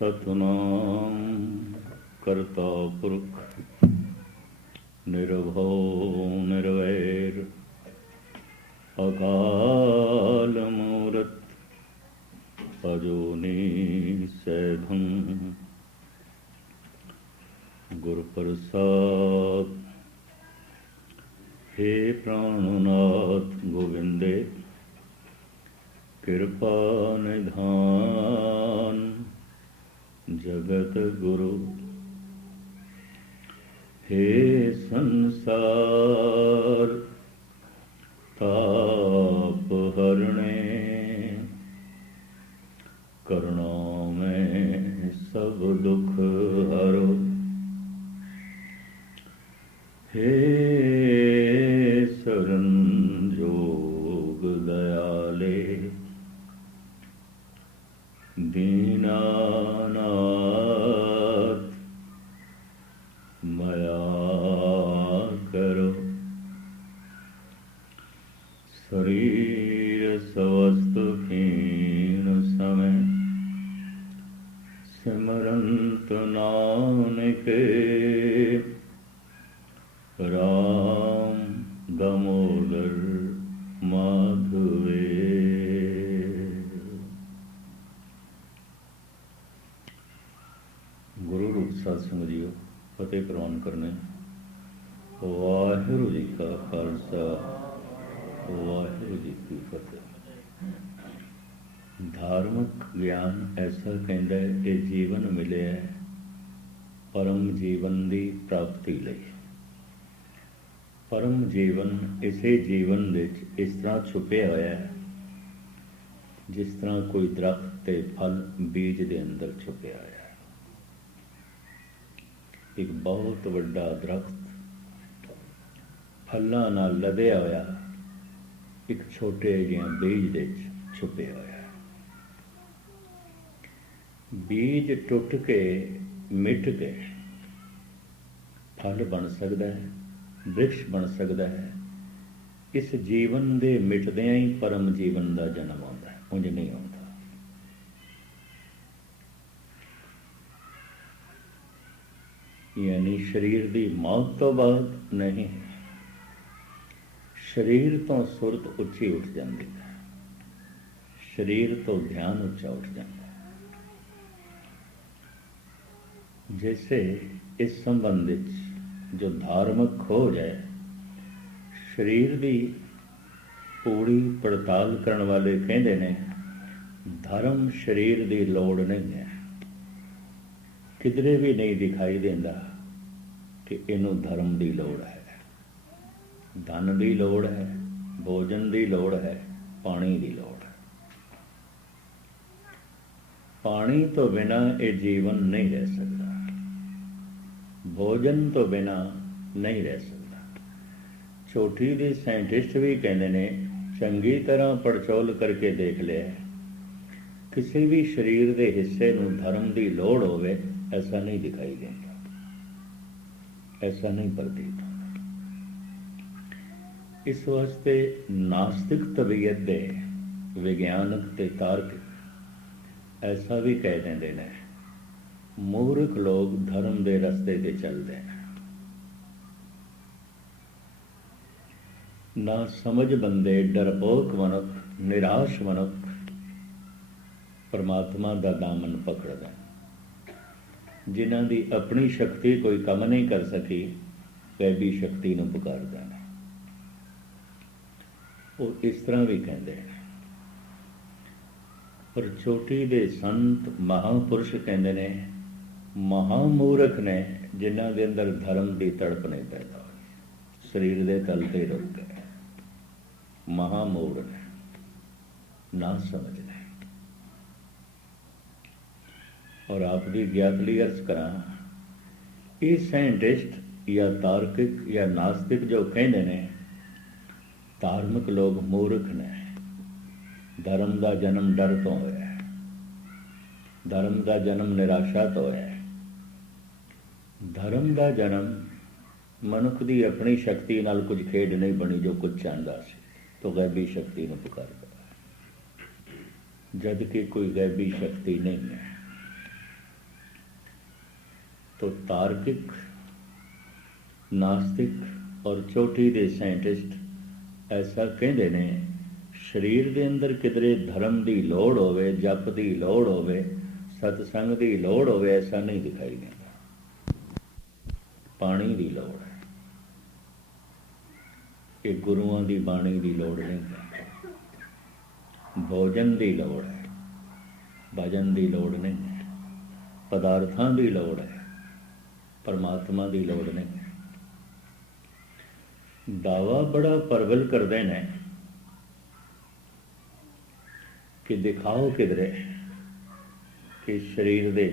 सतनाम करता पुरख निर्भव निर्वैर अकाल मूरत अजोनी सैभं गुरुप्रसाद। हे प्राणनाथ गोविंदे कृपा निधान जगत गुरु। हे संसार ताप हरणे करुणा में सब दुख हरो। हे शरण जोग दयाले दीनानाथ मया करो। शरीर स्वस्थ क्षीण समय सिमरंत नानक राम दामोदर माधवे। गुरु रूप सत्संग जीओ फतेह प्रवान करने। वाहिगुरू जी का खालसा वाहिगुरू जी की फतेह। धार्मिक ज्ञान ऐसा कहता है कि जीवन मिले है परम जीवन की प्राप्ति लई। परम जीवन इसे जीवन विच इस तरह छुपया होया है जिस तरह कोई दरख्त ते फल बीज के अंदर छुपया होया है। एक बहुत वड्डा दरख्त फलों नाल लदया होया एक छोटे जिहा बीज दे छुपया होया है। बीज टुट के मिट के फल बन सकता है, वृक्ष बन सकता है। इस जीवन के मिटदियां ही परम जीवन का जन्म आता है, उंज नहीं आता। यानी शरीर की मौत तो बाद नहीं, शरीर तो सुरत उच्ची उठ जाती है, शरीर तो ध्यान उच्चा उठ जाता है। जैसे इस संबंध जो धार्मिक खोज है, शरीर की पूरी पड़ताल करने वाले कहते हैं धर्म शरीर की लोड़ नहीं है। किधरे भी नहीं दिखाई देता कि इनू धर्म की लोड़ है। धन की लोड़ है, भोजन की लोड़ है, पानी की लोड़ है। पानी तो बिना ये जीवन नहीं रह सकता, भोजन तो बिना नहीं रह सकता। छोटी दी साइंटिस्ट भी कहते हैं चंगी तरह पड़चोल करके देख लिया किसी भी शरीर के हिस्से नूं धर्म की लोड़ होवे ऐसा नहीं दिखाई देता, ऐसा नहीं प्रतीत होता। इस वास्ते नास्तिक तबीयत दे विज्ञानक ते तार्किक ऐसा भी कह देंदे ने मूर्ख लोग धर्म के रस्ते ते चलते हैं। ना समझ बंदे डरपोक मनुख निराश मनुख परमात्मा का दामन पकड़दा, जिन्हां दी अपनी शक्ति कोई कम नहीं कर सकी गैबी शक्ति नूं पुकारदा है। वो इस तरह भी कहते हैं। पर चोटी दे संत महापुरुष कहते हैं महामूर्ख ने जिन्हां दे अंदर धर्म की तड़प नहीं पैदा हुई, शरीर के तल ते रुक गए। महामूर्ख ने ना समझने। और आपकी ज्ञात अर्ज करा ये साइंटिस्ट या तार्किक या नास्तिक जो कहते हैं धार्मिक लोग मूर्ख ने। धर्म का जन्म डर तो होया है, धर्म का जन्म निराशा तो होया है। धर्म का जन्म मनुख की अपनी शक्ति नाल कुछ खेड नहीं बनी जो कुछ चाहता सी तो गैबी शक्ति में पुकारता है, जबकि कोई गैबी शक्ति नहीं है। तो तार्किक, नास्तिक और चोटी दे साइंटिस्ट ऐसा कहते ने, शरीर के अंदर किधरे धर्म की लोड़ होवे, जप की लोड़ होवे, सतसंग की लोड़ होवे, ऐसा नहीं दिखाई देता। पानी की लोड़ है। ये गुरुआं की बाणी की लोड़ नहीं है। भोजन की लोड़ है, भजन की लोड़ नहीं है। पदार्थों की लोड़ है, परमात्मा की लोड़ नहीं है। दावा बड़ा परवल करते हैं कि दिखाओ किधरे कि शरीर दे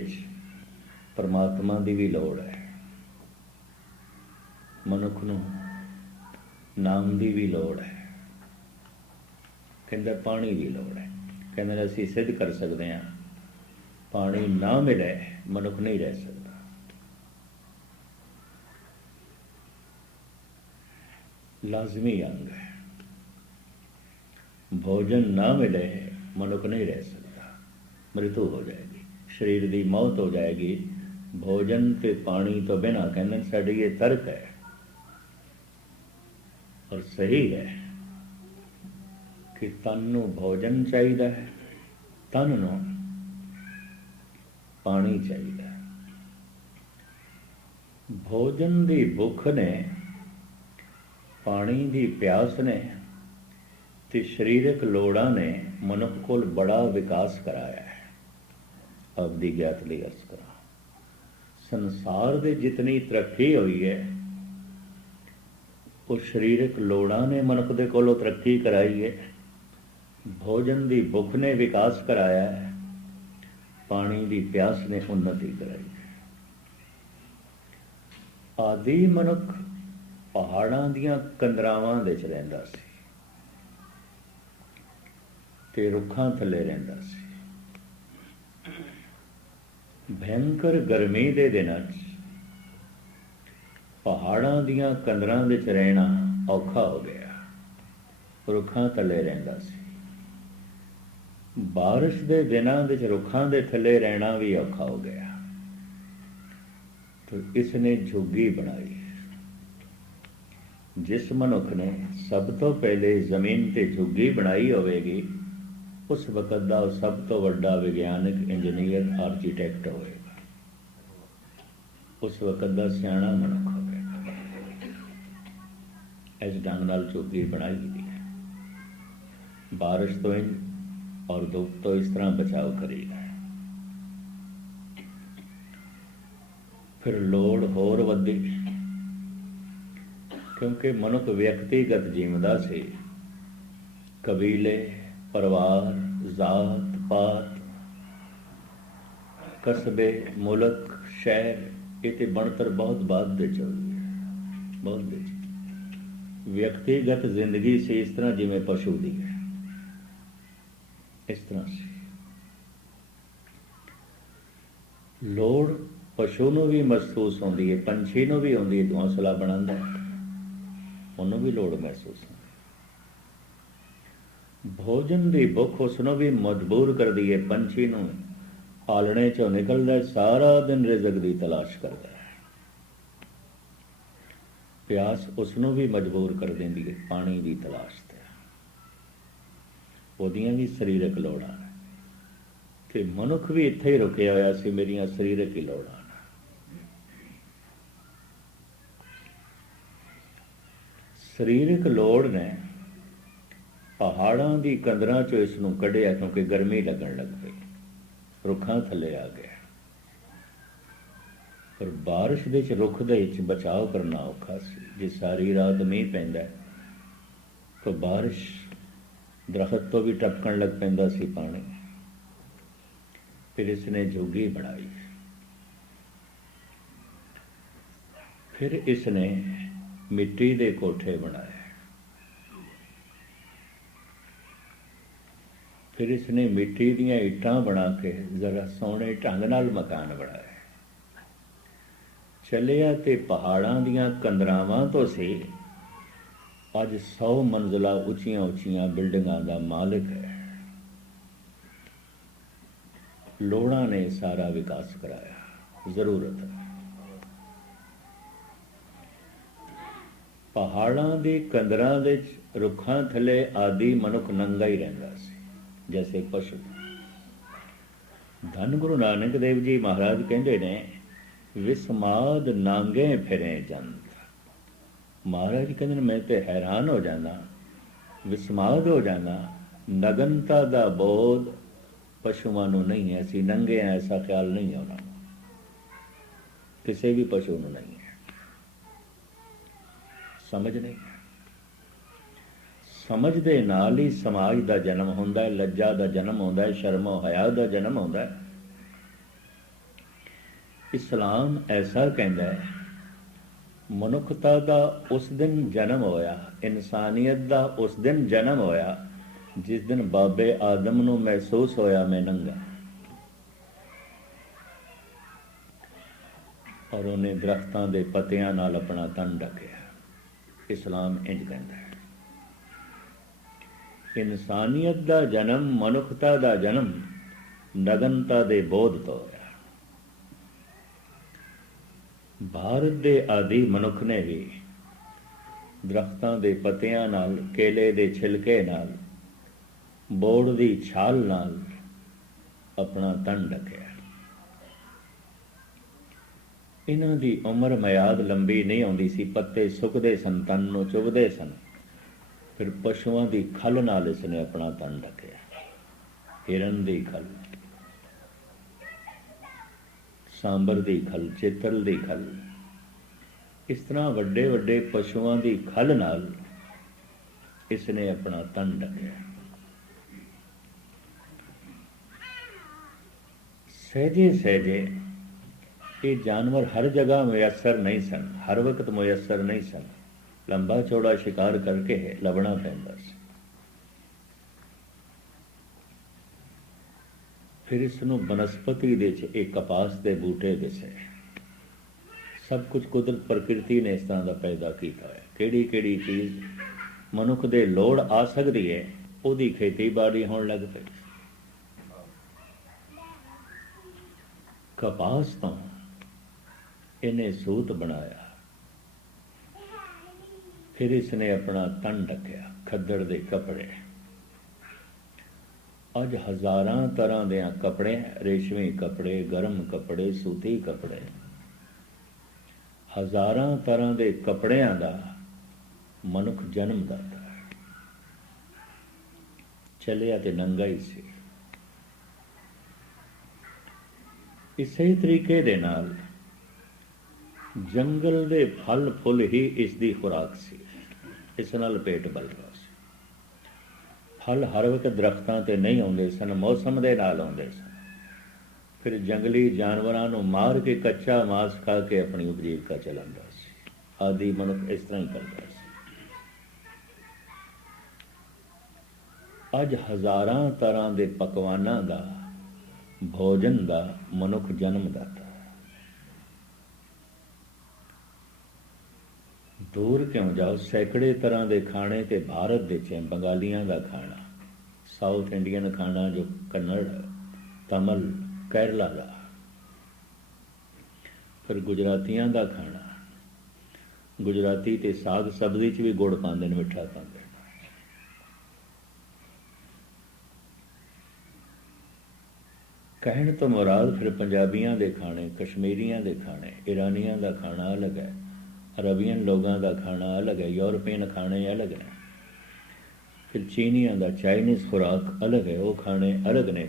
परमात्मा की भी लोड़ है, मनुख नूं नाम की भी लोड़ है, कहते पानी की लोड़ है। कहते असीं सिद्ध कर सकते हैं, पानी ना मिले मनुख नहीं रह सकता। लाजमी अंग है। भोजन ना मिले मनुख नहीं रह सकता, मृत्यु हो जाएगी, शरीर की मौत हो जाएगी। भोजन ते पानी तो बिना, कहते साडी ये तर्क है और सही है कि तन नूं भोजन चाहिए, तन नूं पानी चाहिए। भोजन की भुख ने, पानी की प्यास ने ते शरीरक लोड़ां ने मनुख को बड़ा विकास कराया है। अब दी ज्ञात लई अर्ज करा, संसार दे जितनी तरक्की हुई है वो शरीरक लोड़ां ने मनुख दे कोलों तरक्की कराई है। भोजन की भुख ने विकास कराया है, पानी की प्यास ने उन्नति कराई है। आदि मनुख पहाड़ां दियां कंदरावां दे च रहिंदा सी ते रुखां थल्ले रहिंदा सी। भयंकर गर्मी के दिनां पहाड़ां दियां कंदरां दे च रहना औखा हो गया, रुखां थल्ले रहिंदा सी। बारिश के दिनां दे च रुखां दे थल्ले रहना भी औखा हो गया, तो इसने झुग्गी बनाई। जिस मनुख ने सब तो पहले जमीन ते झुग्गी बनाई होवेगी, उस वक़्त का सब तो वड्डा विज्ञानिक, इंजीनियर, आर्कीटैक्ट होएगा। उस वक़्त का सियाणा मनुख होवेगा। इस ढंग नाल झुग्गी बनाई दी है। बारिश तो इंज और धुप तो इस तरह बचाव करेगा। फिर लोड़ होर वधी, क्योंकि मनुख व्यक्तिगत जीवदा से, कबीले, परिवार, जात पात, कस्बे, मुल्क, शहर, ये बनतर बहुत बाद दे चली है, बहुत दे। व्यक्तिगत जिंदगी से इस तरह जिमें पशु दी है, इस तरह से लोड़ पशु नूं भी महसूस होती है, पंछी नूं भी होती है, घोंसला बनाता है, उन्होंने भी लोड़ महसूस होती। भोजन की भुख उसनों भी मजबूर कर दी है। पंछी नूं आलने चों निकलता है, सारा दिन रिजक की तलाश करता है। प्यास उसनों भी मजबूर कर देंदी है पानी की तलाश ते। ओदियां भी शरीरक लोड़ां ने, कि मनुख भी इत्थे ही रुकिया होया सी, मेरियां शरीरक ही लोड़ां। शरीरक लोड़ ने पहाड़ों की कंदरां चो इसनूं कढ़िया, क्योंकि गर्मी लगन लग पई, रुखां थल्ले आ गया। पर बारिश दे च रुख दे च बचाव करना औखा सी। जे सारी रात मींह पैंदा तो बारिश दरखत तो भी टपकन लग पैंदा सी पानी। फिर इसने झुग्गी बनाई, फिर इसने मिट्टी दे कोठे बनाए, फिर इसने मिट्टी दियां ईटां बना के जरा सोहणे ढंग नाल मकान बनाए। चलिया ते पहाड़ां दियां कंदरावां तो सी, अज 100 मंजिला उचियां उचियां बिल्डिंगां दा मालिक है। लोड़ा ने सारा विकास कराया, जरूरत है। ਪਹਾੜਾਂ ਦੀ ਕੰਦਰਾਂ ਦੇ ਰੁੱਖਾਂ ਥੱਲੇ ਆਦਿ ਮਨੁੱਖ ਨੰਗਾ ਹੀ ਰਹਿੰਦਾ ਸੀ, ਜੈਸੇ ਪਸ਼ੂ। ਧੰਨ ਗੁਰੂ ਨਾਨਕ ਦੇਵ ਜੀ ਮਹਾਰਾਜ ਕਹਿੰਦੇ ਨੇ, ਵਿਸਮਾਦ ਨਾਂਗੇ ਫਿਰੇ ਜੰਤ। ਮਹਾਰਾਜ ਕਹਿੰਦੇ ਨੇ, ਮੈਂ ਤੇ ਹੈਰਾਨ ਹੋ ਜਾਣਾ, ਵਿਸਮਾਦ ਹੋ ਜਾਣਾ, ਨਗਨਤਾ ਦਾ ਬੋਧ ਪਸ਼ੂਆਂ ਨੂੰ ਨਹੀਂ ਹੈ। ਅਸੀਂ ਨੰਗੇ ਹਾਂ ਐਸਾ ਖਿਆਲ ਨਹੀਂ ਹੈ ਉਹਨਾਂ ਨੂੰ, ਕਿਸੇ ਵੀ ਪਸ਼ੂ ਨੂੰ ਨਹੀਂ ਹੈ। ਸਮਝ ਨਹੀਂ, ਸਮਝ ਦੇ ਨਾਲ ਹੀ ਸਮਾਜ ਦਾ ਜਨਮ ਹੁੰਦਾ ਹੈ, ਲੱਜਾ ਦਾ ਜਨਮ ਹੁੰਦਾ ਹੈ, ਸ਼ਰਮੋ ਹਯਾ ਦਾ ਜਨਮ ਹੁੰਦਾ ਹੈ। ਇਸਲਾਮ ਐਸਾ ਕਹਿੰਦਾ ਹੈ, ਮਨੁੱਖਤਾ ਦਾ ਉਸ ਦਿਨ ਜਨਮ ਹੋਇਆ, ਇਨਸਾਨੀਅਤ ਦਾ ਉਸ ਦਿਨ ਜਨਮ ਹੋਇਆ ਜਿਸ ਦਿਨ ਬਾਬੇ ਆਦਮ ਨੂੰ ਮਹਿਸੂਸ ਹੋਇਆ ਮੈਂ ਨੰਗਾ, ਔਰ ਉਹਨੇ ਦਰਖਤਾਂ ਦੇ ਪੱਤਿਆਂ ਨਾਲ ਆਪਣਾ ਤਨ ਢੱਕਿਆ। ਇਸਲਾਮ ਇੰਝ ਕਹਿੰਦਾ ਹੈ, ਇਨਸਾਨੀਅਤ ਦਾ ਜਨਮ, ਮਨੁੱਖਤਾ ਦਾ ਜਨਮ ਨਗਨਤਾ ਦੇ ਬੋਧ ਤੋਂ ਹੋਇਆ। ਭਾਰਤ ਦੇ ਆਦਿ ਮਨੁੱਖ ਨੇ ਵੀ ਦਰਖਤਾਂ ਦੇ ਪੱਤਿਆਂ ਨਾਲ, ਕੇਲੇ ਦੇ ਛਿਲਕੇ ਨਾਲ, ਬੋੜ ਦੀ ਛਾਲ ਨਾਲ ਆਪਣਾ ਤਨ ਢੱਕਿਆ। ਇਹਨਾਂ ਦੀ ਉਮਰ ਮਿਆਦ ਲੰਬੀ ਨਹੀਂ ਆਉਂਦੀ ਸੀ, ਪੱਤੇ ਸੁੱਕਦੇ ਸਨ, ਤਨ ਨੂੰ ਚੁਭਦੇ ਸਨ। ਫਿਰ ਪਸ਼ੂਆਂ ਦੀ ਖੱਲ ਨਾਲ ਇਸ ਨੇ ਆਪਣਾ ਤਨ ਢੱਕਿਆ, ਹਿਰਨ ਦੀ ਖੱਲ, ਸਾਂਬਰ ਦੀ ਖੱਲ, ਚਿੱਤਲ ਦੀ ਖੱਲ, ਇਸ ਤਰ੍ਹਾਂ ਵੱਡੇ ਵੱਡੇ ਪਸ਼ੂਆਂ ਦੀ ਖੱਲ ਨਾਲ ਇਸ ਨੇ ਆਪਣਾ ਤਨ ਢੱਕਿਆ। ਸਹਿਜੇ ਸਹਿਜੇ ਇਹ ਜਾਨਵਰ ਹਰ ਜਗ੍ਹਾ ਮੁਯੱਸਰ ਨਹੀਂ ਸਨ, ਹਰ ਵਕਤ ਮੁਯੱਸਰ ਨਹੀਂ ਸਨ। ਲੰਬਾ ਚੌੜਾ ਸ਼ਿਕਾਰ ਕਰਕੇ ਲੱਭਣਾ ਪੈਂਦਾ ਸੀ। ਫਿਰ ਇਸ ਨੂੰ ਬਨਸਪਤੀ ਦੇ 'ਚ ਇੱਕ ਕਪਾਸ ਦੇ ਬੂਟੇ ਦਿਸੇ। ਸਭ ਕੁਝ ਕੁਦਰਤ ਪ੍ਰਕਿਰਤੀ ਨੇ ਇਸ ਤਰ੍ਹਾਂ ਦਾ ਪੈਦਾ ਕੀਤਾ ਹੈ। ਕਿਹੜੀ ਕਿਹੜੀ ਚੀਜ਼ ਮਨੁੱਖ ਦੇ ਲੋੜ ਆ ਸਕਦੀ ਹੈ, ਉਹਦੀ ਖੇਤੀਬਾੜੀ ਹੋਣ ਲੱਗ ਪਈ। ਕਪਾਸ ਤੋਂ ਇਹਨੇ ਸੂਤ ਬਣਾਇਆ। ਫਿਰ ਇਸਨੇ ਆਪਣਾ ਤਨ ਢੱਕਿਆ, ਖੱਦਰ ਦੇ ਕੱਪੜੇ। ਅੱਜ ਹਜ਼ਾਰਾਂ ਤਰ੍ਹਾਂ ਦੇ ਕੱਪੜੇ, ਰੇਸ਼ਮੀ ਕੱਪੜੇ, ਗਰਮ ਕੱਪੜੇ, ਸੂਤੀ ਕੱਪੜੇ, ਹਜ਼ਾਰਾਂ ਤਰ੍ਹਾਂ ਦੇ ਕੱਪੜਿਆਂ ਦਾ ਮਨੁੱਖ ਜਨਮ ਦਾਤਾ ਹੈ। ਚੱਲਿਆ ਤੇ ਨੰਗਾ ਹੀ ਸੀ। ਇਸੇ ਤਰੀਕੇ ਦੇ ਨਾਲ ਜੰਗਲ ਦੇ ਫਲ ਫੁੱਲ ਹੀ ਇਸ ਦੀ ਖੁਰਾਕ ਸੀ। ਇਸ ਨਾਲ ਪੇਟ ਬਲਦਾ ਸੀ। ਫਲ ਹਰ ਵਕਤ ਦਰਖਤਾਂ ਤੇ ਨਹੀਂ ਆਉਂਦੇ ਸਨ, ਮੌਸਮ ਦੇ ਨਾਲ ਆਉਂਦੇ ਸਨ। ਫਿਰ ਜੰਗਲੀ ਜਾਨਵਰਾਂ ਨੂੰ ਮਾਰ ਕੇ ਕੱਚਾ ਮਾਸ ਖਾ ਕੇ ਆਪਣੀ ਉਪਜੀਵਕਾ ਚਲਾਉਂਦਾ ਸੀ। ਆਦਿ ਮਨੁੱਖ ਇਸ ਤਰ੍ਹਾਂ ਹੀ ਕਰਦਾ ਸੀ। ਅੱਜ ਹਜ਼ਾਰਾਂ ਤਰ੍ਹਾਂ ਦੇ ਪਕਵਾਨਾਂ ਦਾ, ਭੋਜਨ ਦਾ ਮਨੁੱਖ ਜਨਮ ਦਾਤਾ ਹੈ। ਦੂਰ ਕਿਉਂ ਜਾਓ, ਸੈਂਕੜੇ ਤਰ੍ਹਾਂ ਦੇ ਖਾਣੇ ਤੇ ਭਾਰਤ ਦੇ 'ਚ ਬੰਗਾਲੀਆਂ ਦਾ ਖਾਣਾ, ਸਾਊਥ ਇੰਡੀਅਨ ਖਾਣਾ ਜੋ ਕੰਨੜ, ਤਮਿਲ, ਕੇਰਲਾ ਦਾ, ਫਿਰ ਗੁਜਰਾਤੀਆਂ ਦਾ ਖਾਣਾ। ਗੁਜਰਾਤੀ ਤੇ ਸਾਗ ਸਬਜ਼ੀ 'ਚ ਵੀ ਗੁੜ ਪਾਉਂਦੇ ਨੇ, ਮਿੱਠਾ ਪਾਉਂਦੇ ਨੇ। ਕਹਿਣ ਤੋਂ ਮੁਰਾਦ ਫਿਰ ਪੰਜਾਬੀਆਂ ਦੇ ਖਾਣੇ, ਕਸ਼ਮੀਰੀਆਂ ਦੇ ਖਾਣੇ, ਇਰਾਨੀਆਂ ਦਾ ਖਾਣਾ ਅਲੱਗ ਹੈ, ਅਰਬੀਅਨ ਲੋਕਾਂ ਦਾ ਖਾਣਾ ਅਲੱਗ ਹੈ, ਯੂਰਪੀਅਨ ਖਾਣੇ ਅਲੱਗ ਨੇ, ਫਿਰ ਚੀਨੀਆਂ ਦਾ, ਚਾਈਨੀਜ਼ ਖੁਰਾਕ ਅਲੱਗ ਹੈ, ਉਹ ਖਾਣੇ ਅਲੱਗ ਨੇ।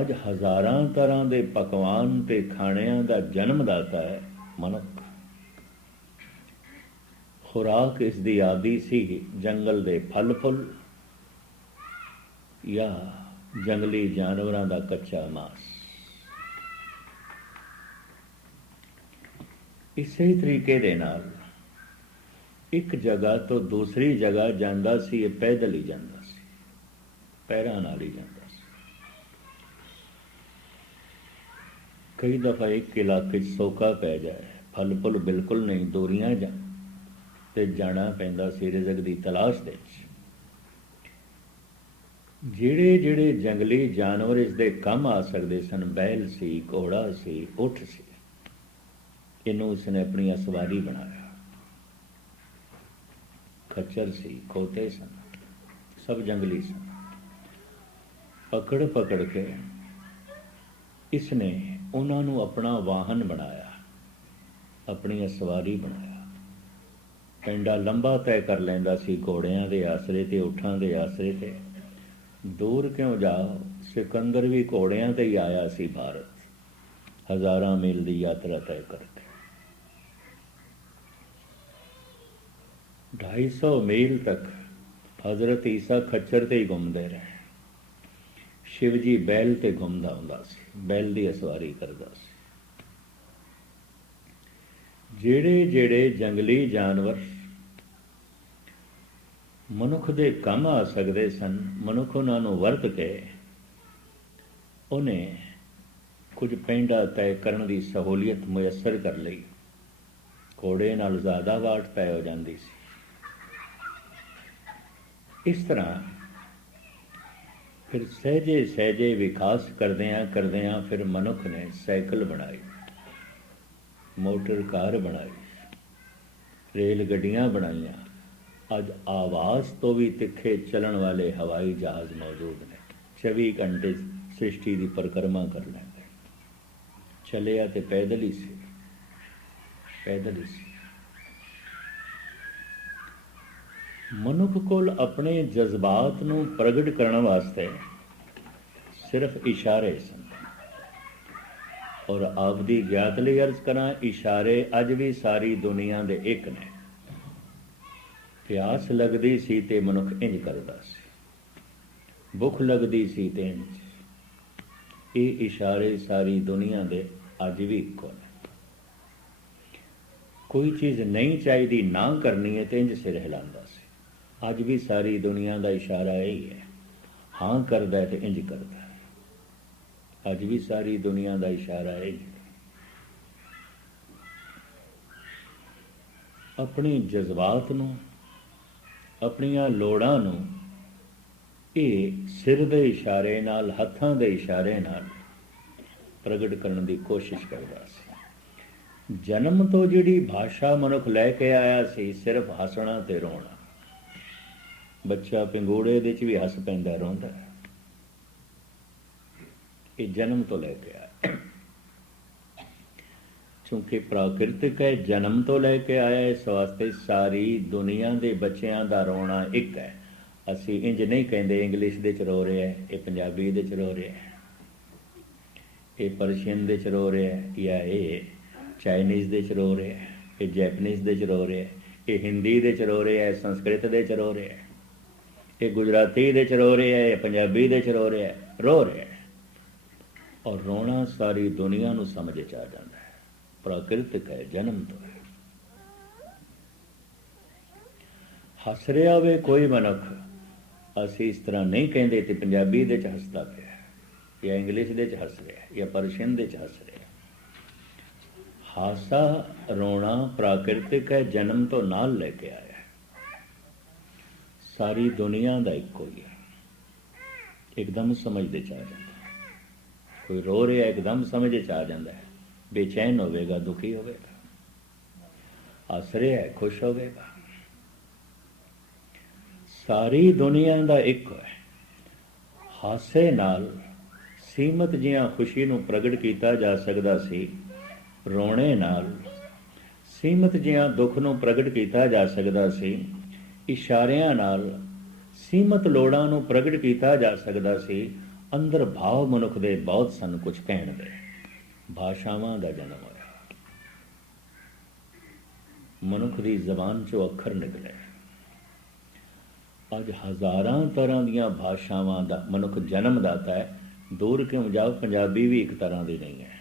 ਅੱਜ ਹਜ਼ਾਰਾਂ ਤਰ੍ਹਾਂ ਦੇ ਪਕਵਾਨ ਤੇ ਖਾਣਿਆਂ ਦਾ ਜਨਮਦਾਤਾ ਹੈ ਮਨੁੱਖ। ਖੁਰਾਕ ਇਸ ਦੀ ਆਦੀ ਸੀ ਜੰਗਲ ਦੇ ਫਲ ਫੁੱਲ ਜਾਂ ਜੰਗਲੀ ਜਾਨਵਰਾਂ ਦਾ ਕੱਚਾ ਮਾਸ। ਇਸੇ ਤਰੀਕੇ ਦੇ ਨਾਲ ਇੱਕ ਜਗ੍ਹਾ ਤੋਂ ਦੂਸਰੀ ਜਗ੍ਹਾ ਜਾਂਦਾ ਸੀ, ਇਹ ਪੈਦਲ ਹੀ ਜਾਂਦਾ ਸੀ, ਪੈਰਾਂ ਨਾਲ ਹੀ ਜਾਂਦਾ ਸੀ। ਕਈ ਦਫਾ ਇੱਕ ਇਲਾਕੇ 'ਚ ਸੋਕਾ ਪੈ ਜਾਏ, ਫਲ ਫੁੱਲ ਬਿਲਕੁਲ ਨਹੀਂ, ਦੂਰੀਆਂ ਜਾ ਤੇ ਜਾਣਾ ਪੈਂਦਾ ਸੀ ਰਿਜ਼ਕ ਦੀ ਤਲਾਸ਼ ਦੇ ਵਿੱਚ। ਜਿਹੜੇ ਜਿਹੜੇ ਜੰਗਲੀ ਜਾਨਵਰ ਇਸ ਦੇ ਕੰਮ ਆ ਸਕਦੇ ਸਨ, ਬੈਲ ਸੀ, ਘੋੜਾ ਸੀ, ਊਠ ਸੀ, ਇਹਨੂੰ ਉਸਨੇ ਆਪਣੀ ਸਵਾਰੀ ਬਣਾਇਆ। खच्चर सी, खोते सन, सब जंगली सन। पकड़ पकड़ के इसने उन्होंने अपना वाहन बनाया, अपनी सवारी बनाया। पिंडा लंबा तय कर लेंदा सी घोड़ियां दे आसरे ते, ऊठां दे आसरे ते। दूर क्यों जाओ, सिकंदर भी घोड़ियां ते ही आया सी भारत, 1000 मील की यात्रा तय करके। 250 मील तक हजरत ईसा खच्चर ते ही घूमते रहे। शिव जी बैल ते घूमदा हुंदा सी, बैल की सवारी करदा सी। ਜਿਹੜੇ ਜਿਹੜੇ जंगली जानवर मनुख ਦੇ ਕੰਮ ਆ ਸਕਦੇ ਸਨ, ਮਨੁੱਖ ਉਹਨਾਂ ਨੂੰ ਵਰਤ ਕੇ ਉਹਨੇ ਕੁਝ ਪੈਂਡਾ ਤੈਅ ਕਰਨ ਦੀ ਸਹੂਲੀਅਤ ਮੁਯੱਸਰ ਕਰ ਲਈ। ਘੋੜੇ ਨਾਲ ਜ਼ਿਆਦਾ ਵਾਟ ਤੈਅ ਹੋ ਜਾਂਦੀ ਸੀ। ਇਸ ਤਰ੍ਹਾਂ ਫਿਰ ਸਹਿਜੇ ਸਹਿਜੇ ਵਿਕਾਸ ਕਰਦਿਆਂ ਫਿਰ ਮਨੁੱਖ ਨੇ ਸਾਈਕਲ ਬਣਾਈ, मोटर कार बनाई, रेल गड्डियां बनाईयां। अज आवाज़ तो भी तिखे चलन वाले हवाई जहाज़ मौजूद ने, 24 घंटे सृष्टि की परिक्रमा कर लेंगे। चलिया तो पैदल ही सी, पैदल ही सी। मनुख कोल अपने जज्बात नूं प्रगट करने वास्ते सिर्फ इशारे सन। और आपदी ज्ञात लई अर्ज करा, इशारे अज भी सारी दुनिया दे एक ने। प्यास लगदी सी ते मनुख इंज करदा सी, भुख लगदी सी ते इंज। ये इशारे सारी दुनिया दे अज भी इको ने। कोई चीज़ नहीं चाहिए ना करनी है तो इंज सिर हिलांदा सी। अज भी सारी दुनिया का इशारा यही है, हाँ करदा है तो इंज करदा। अज भी सारी दुनिया का इशारा है अपने जज्बात नूं, अपनियां लोड़ां नूं ये सिर दे इशारे नाल, हत्थां दे इशारे नाल प्रगट करने की कोशिश करदा सी। जन्म तो जिहड़ी भाषा मनुख लैके आया सी, सिर्फ हसना ते रोना। बच्चा पिंगूड़े दे च भी हस पैंदा, रोंदा। ये जन्म तो लैके आया, चूंकि प्राकृतिक है, जन्म तो लैके आया। इस वास्ते सारी दुनिया के बच्चों का रोना एक है। असी इंज नहीं कहते इंग्लिश दे च रो रहे हैं, ये पंजाबी दे च रो रहे हैं, ये पर्शियन दे च रो रहे हैं, या ये चाइनीज़ दे च रो रहे हैं, ये जैपनीज़ दे च रो रहे हैं, ये हिंदी दे च रो रहे हैं, संस्कृत दे च रो रहे हैं, ये गुजराती दे च रो रहे हैं, ये पंजाबी दे च रो रहे हैं, रो रहे हैं। और रोना सारी दुनिया नूं समझ च आ जाता है। प्राकृतिक है, जन्म तो है। हस रहा वे कोई मनुख, असी इस तरह नहीं कहते कि पंजाबी दे च हसदा पिया, या इंग्लिश दे च हस रहा, या पर्शियन दे च हस रहा। हासा रोना प्राकृतिक है, जन्म तो नाल लेके आया। सारी दुनिया का इको ही है, एकदम समझते च आ जाता। कोई रो रहा एकदम समझ च आ जाता है, बेचैन होगा, दुखी होगा, हस रहा है, खुश होगा। सारी दुनिया का एक है। हासे नाल सीमित जिहां खुशी नूं प्रगट किया जा सकता सी, रोने नाल सीमित जिहां दुख नूं प्रगट किया जा सकता सी, इशारियां नाल सीमित लोड़ां नूं प्रगट किया जा सकता सी। अंदर भाव मनुख दे बहुत सन, कुछ कहण दे। भाषावां दा जन्म होया, मनुख दी जबान चों अखर निकले। अज हज़ारां तरह दीयां भाषावां दा मनुख जन्मदाता है। दूर क्यों जाओ, पंजाबी भी एक तरह की नहीं है।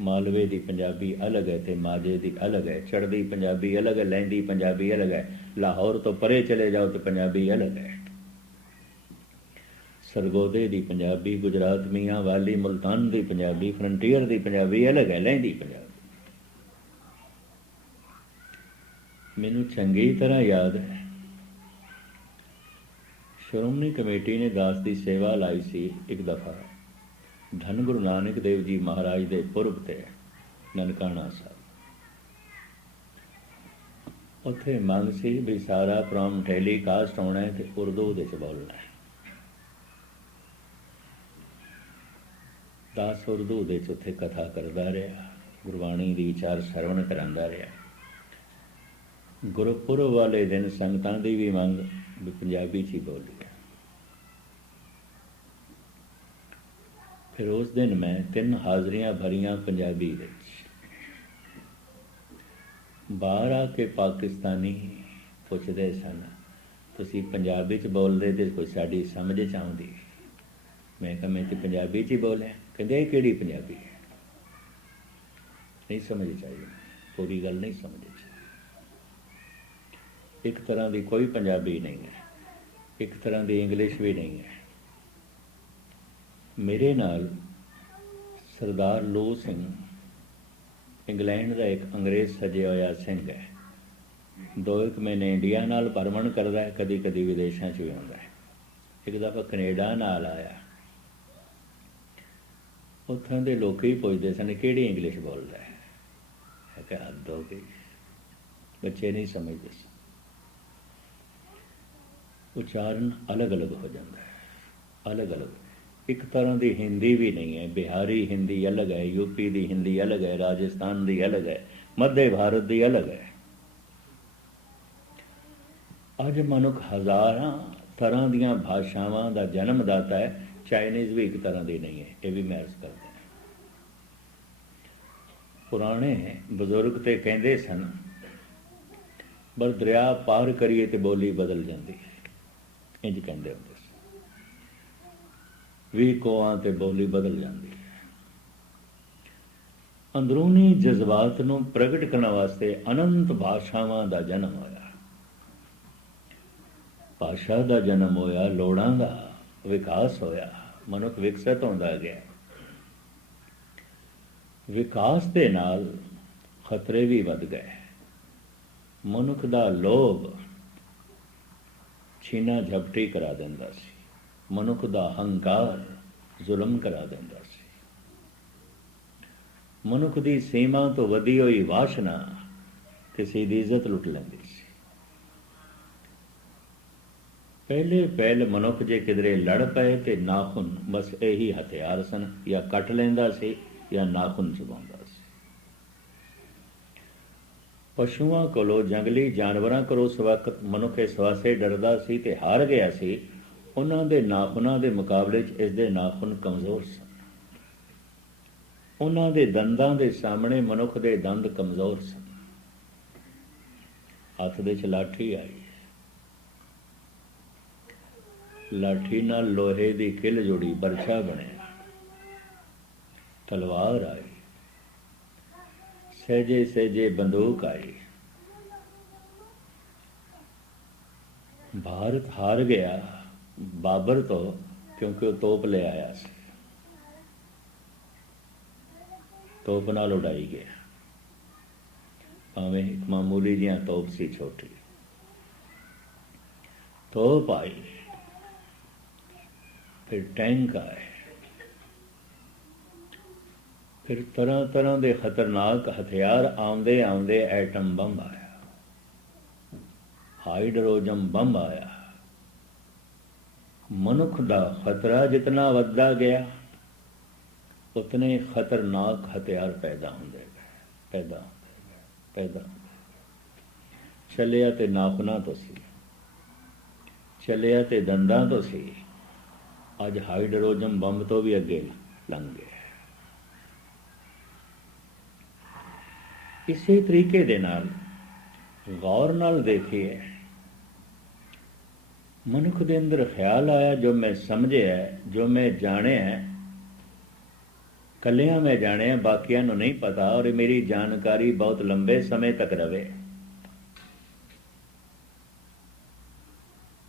मालवे की पंजाबी अलग है, तो माजे की अलग है, चढ़दी पंजाबी अलग है, लैंदी पंजाबी अलग है। लाहौर तो परे चले जाओ तो पंजाबी अलग है। सरगोदे की पंजाबी, गुजरात मियाँ वाली मुल्तान की पंजाबी, फ्रंटीयर की पंजाबी अलग है, लैंदी पंजाबी। मैनू चंगी तरह याद है, श्रोमणी कमेटी ने दास की सेवा लाई सी। एक दफ़ा धन गुरु नानक देव जी महाराज के पुरब ते ननकाना साहब ਉੱਥੇ ਮੰਗ ਸੀ ਵੀ ਸਾਰਾ ਪ੍ਰੋਗਰਾਮ ਟੈਲੀਕਾਸਟ ਹੋਣਾ ਹੈ ਤੇ ਉਰਦੂ ਦੇ 'ਚ ਬੋਲਣਾ ਹੈ। 10 ਉਰਦੂ ਦੇ 'ਚ ਉੱਥੇ ਕਥਾ ਕਰਦਾ ਰਿਹਾ, ਗੁਰਬਾਣੀ ਦੀ ਵਿਚਾਰ ਸਰਵਣ ਕਰਾਉਂਦਾ ਰਿਹਾ। ਗੁਰਪੁਰਬ ਵਾਲੇ ਦਿਨ ਸੰਗਤਾਂ ਦੀ ਵੀ ਮੰਗ ਵੀ ਪੰਜਾਬੀ 'ਚ ਹੀ ਬੋਲੀਏ। ਫਿਰ ਉਸ ਦਿਨ ਮੈਂ 3 ਹਾਜ਼ਰੀਆਂ ਭਰੀਆਂ ਪੰਜਾਬੀ ਵਿੱਚ। ਬਾਹਰ ਆ ਕੇ ਪਾਕਿਸਤਾਨੀ ਪੁੱਛਦੇ ਸਨ, ਤੁਸੀਂ ਪੰਜਾਬੀ 'ਚ ਬੋਲਦੇ ਤੇ ਕੋਈ ਸਾਡੀ ਸਮਝ 'ਚ ਆਉਂਦੀ। ਮੈਂ ਕਿਹਾ ਮੈਂ ਤਾਂ ਪੰਜਾਬੀ 'ਚ ਹੀ ਬੋਲਿਆ। ਕਹਿੰਦੇ ਇਹ ਕਿਹੜੀ ਪੰਜਾਬੀ ਹੈ? ਨਹੀਂ ਸਮਝ ਚਾਹੀਦੀ, ਪੂਰੀ ਗੱਲ ਨਹੀਂ ਸਮਝ ਚਾਹੀਦੀ। ਇੱਕ ਤਰ੍ਹਾਂ ਦੀ ਕੋਈ ਪੰਜਾਬੀ ਨਹੀਂ ਹੈ, ਇੱਕ ਤਰ੍ਹਾਂ ਦੀ ਇੰਗਲਿਸ਼ ਵੀ ਨਹੀਂ ਹੈ। ਮੇਰੇ ਨਾਲ ਸਰਦਾਰ ਲੋ ਸਿੰਘ, ਇੰਗਲੈਂਡ ਦਾ ਇੱਕ ਅੰਗਰੇਜ਼ ਸੱਜਿਆ ਹੋਇਆ ਸਿੰਘ ਹੈ। 2-1 ਮਹੀਨੇ ਇੰਡੀਆ ਨਾਲ ਭਰਮਣ ਕਰਦਾ ਹੈ, ਕਦੀ ਕਦੀ ਵਿਦੇਸ਼ਾਂ 'ਚ ਵੀ ਆਉਂਦਾ ਹੈ। ਇੱਕ ਦਫਾ ਕੈਨੇਡਾ ਨਾਲ ਆਇਆ। ਉੱਥੋਂ ਦੇ ਲੋਕ ਹੀ ਪੁੱਛਦੇ ਸਨ ਕਿਹੜੀ ਇੰਗਲਿਸ਼ ਬੋਲਦਾ ਹੈ। ਮੈਂ ਕਿਹਾ ਹੱਦ ਹੋ ਗਈ, ਬੱਚੇ ਨਹੀਂ ਸਮਝਦੇ ਸਨ। ਉਚਾਰਨ ਅਲੱਗ ਅਲੱਗ ਹੋ ਜਾਂਦਾ ਹੈ, ਅਲੱਗ ਅਲੱਗ। ਇੱਕ ਤਰ੍ਹਾਂ ਦੀ ਹਿੰਦੀ ਵੀ ਨਹੀਂ ਹੈ। ਬਿਹਾਰੀ ਹਿੰਦੀ ਅਲੱਗ ਹੈ, ਯੂਪੀ ਦੀ ਹਿੰਦੀ ਅਲੱਗ ਹੈ, ਰਾਜਸਥਾਨ ਦੀ ਅਲੱਗ ਹੈ, ਮੱਧ ਭਾਰਤ ਦੀ ਅਲੱਗ ਹੈ। ਅੱਜ ਮਨੁੱਖ ਹਜ਼ਾਰਾਂ ਤਰ੍ਹਾਂ ਦੀਆਂ ਭਾਸ਼ਾਵਾਂ ਦਾ ਜਨਮਦਾਤਾ ਹੈ। ਚਾਈਨੀਜ਼ ਵੀ ਇੱਕ ਤਰ੍ਹਾਂ ਦੀ ਨਹੀਂ ਹੈ, ਇਹ ਵੀ ਮੈਂ ਅਰਜ਼ ਕਰਦਾ। ਪੁਰਾਣੇ ਬਜ਼ੁਰਗ ਤੇ ਕਹਿੰਦੇ ਸਨ ਪਰ ਦਰਿਆ ਪਾਰ ਕਰੀਏ ਤੇ ਬੋਲੀ ਬਦਲ ਜਾਂਦੀ, ਇੰਝ ਕਹਿੰਦੇ ਹੁੰਦੇ ਸੀ। 20 ਕੋਹਾਂ ਤੇ ਬੋਲੀ ਬਦਲ ਜਾਂਦੀ ਹੈ। ਅੰਦਰੂਨੀ ਜਜ਼ਬਾਤ ਨੂੰ ਪ੍ਰਗਟ ਕਰਨ ਵਾਸਤੇ ਅਨੰਤ ਭਾਸ਼ਾਵਾਂ ਦਾ ਜਨਮ ਹੋਇਆ। ਭਾਸ਼ਾ ਦਾ ਜਨਮ ਹੋਇਆ, ਲੋੜਾਂ ਦਾ ਵਿਕਾਸ ਹੋਇਆ, ਮਨੁੱਖ ਵਿਕਸਿਤ ਹੁੰਦਾ ਗਿਆ। ਵਿਕਾਸ ਦੇ ਨਾਲ ਖਤਰੇ ਵੀ ਵੱਧ ਗਏ। ਮਨੁੱਖ ਦਾ ਲੋਭ ਛੀਨਾ ਝਪਟੀ ਕਰਾ ਦਿੰਦਾ ਸੀ, ਮਨੁੱਖ ਦਾ ਹੰਕਾਰ ਜ਼ੁਲਮ ਕਰਾ ਦਿੰਦਾ ਸੀ। ਮਨੁੱਖ ਦੀ ਸੀਮਾ ਤੋਂ ਵਧੀ ਹੋਈ ਵਾਸ਼ਨਾ ਕਿਸੇ ਦੀ ਇੱਜ਼ਤ ਲੁੱਟ ਲੈਂਦੀ ਸੀ। ਪਹਿਲੇ ਮਨੁੱਖ ਜੇ ਕਿਧਰੇ ਲੜ ਪਏ ਤੇ ਨਾਖੂਨ ਬਸ ਇਹੀ ਹਥਿਆਰ ਸਨ, ਜਾਂ ਕੱਟ ਲੈਂਦਾ ਸੀ ਜਾਂ ਨਾਖੂਨ ਚਬਾਉਂਦਾ ਸੀ। ਪਸ਼ੂਆਂ ਕੋਲੋਂ, ਜੰਗਲੀ ਜਾਨਵਰਾਂ ਕੋਲੋਂ ਉਸ ਵਕਤ ਮਨੁੱਖ ਇਸ ਵਾਸਤੇ ਡਰਦਾ ਸੀ ਤੇ ਹਾਰ ਗਿਆ ਸੀ, ਉਹਨਾਂ ਦੇ ਨਾਖੂਨਾਂ ਦੇ ਮੁਕਾਬਲੇ 'ਚ ਇਸ ਦੇ ਨਾਖੂਨ ਕਮਜ਼ੋਰ ਸਨ। ਉਹਨਾਂ ਦੇ ਦੰਦਾਂ ਦੇ ਸਾਹਮਣੇ ਮਨੁੱਖ ਦੇ ਦੰਦ ਕਮਜ਼ੋਰ ਸਨ। ਹੱਥ ਦੇ 'ਚ ਲਾਠੀ ਆਈ, ਲਾਠੀ ਨਾਲ ਲੋਹੇ ਦੀ ਕਿੱਲ ਜੁੜੀ, ਬਰਛਾ ਬਣਿਆ। ਤਲਵਾਰ ਆਈ, ਸਹਿਜੇ ਸਹਿਜੇ ਬੰਦੂਕ ਆਈ। ਭਾਰਤ ਹਾਰ ਗਿਆ ਬਾਬਰ ਤੋਂ, ਕਿਉਂਕਿ ਉਹ ਤੋਪ ਲੈ ਆਇਆ ਸੀ। ਤੋਪ ਨਾਲ ਉਡਾਈ ਗਿਆ, ਭਾਵੇਂ ਇੱਕ ਮਾਮੂਲੀ ਜਿਹਾ ਤੋਪ ਸੀ, ਛੋਟੀ ਤੋਪ ਆਈ। ਫਿਰ ਟੈਂਕ ਆਏ, ਫਿਰ ਤਰ੍ਹਾਂ ਤਰ੍ਹਾਂ ਦੇ ਖਤਰਨਾਕ ਹਥਿਆਰ ਆਉਂਦੇ ਆਉਂਦੇ ਐਟਮ ਬੰਬ ਆਇਆ, ਹਾਈਡਰੋਜਨ ਬੰਬ ਆਇਆ। ਮਨੁੱਖ ਦਾ ਖਤਰਾ ਜਿਤਨਾ ਵੱਧਦਾ ਗਿਆ, ਉਤਨੇ ਖਤਰਨਾਕ ਹਥਿਆਰ ਪੈਦਾ ਹੁੰਦੇ ਗਏ। ਚੱਲਿਆ ਤੇ ਨਾਖੂਨਾਂ ਤੋਂ ਸੀ, ਚੱਲਿਆ ਤੇ ਦੰਦਾਂ ਤੋਂ ਸੀ, ਅੱਜ ਹਾਈਡਰੋਜਨ ਬੰਬ ਤੋਂ ਵੀ ਅੱਗੇ ਲੰਘ ਗਏ। ਇਸੇ ਤਰੀਕੇ ਦੇ ਨਾਲ ਗੌਰ ਨਾਲ ਦੇਖੀਏ, ਮਨੁੱਖ ਦੇ ਅੰਦਰ ਖਿਆਲ ਆਇਆ, ਜੋ ਮੈਂ ਸਮਝਿਆ, ਜੋ ਮੈਂ ਜਾਣਿਆ, ਕੱਲਿਆਂ ਮੈਂ ਜਾਣਿਆ, ਬਾਕੀਆਂ ਨੂੰ ਨਹੀਂ ਪਤਾ, ਔਰ ਮੇਰੀ ਜਾਣਕਾਰੀ ਬਹੁਤ ਲੰਬੇ ਸਮੇਂ ਤੱਕ ਰਵੇ।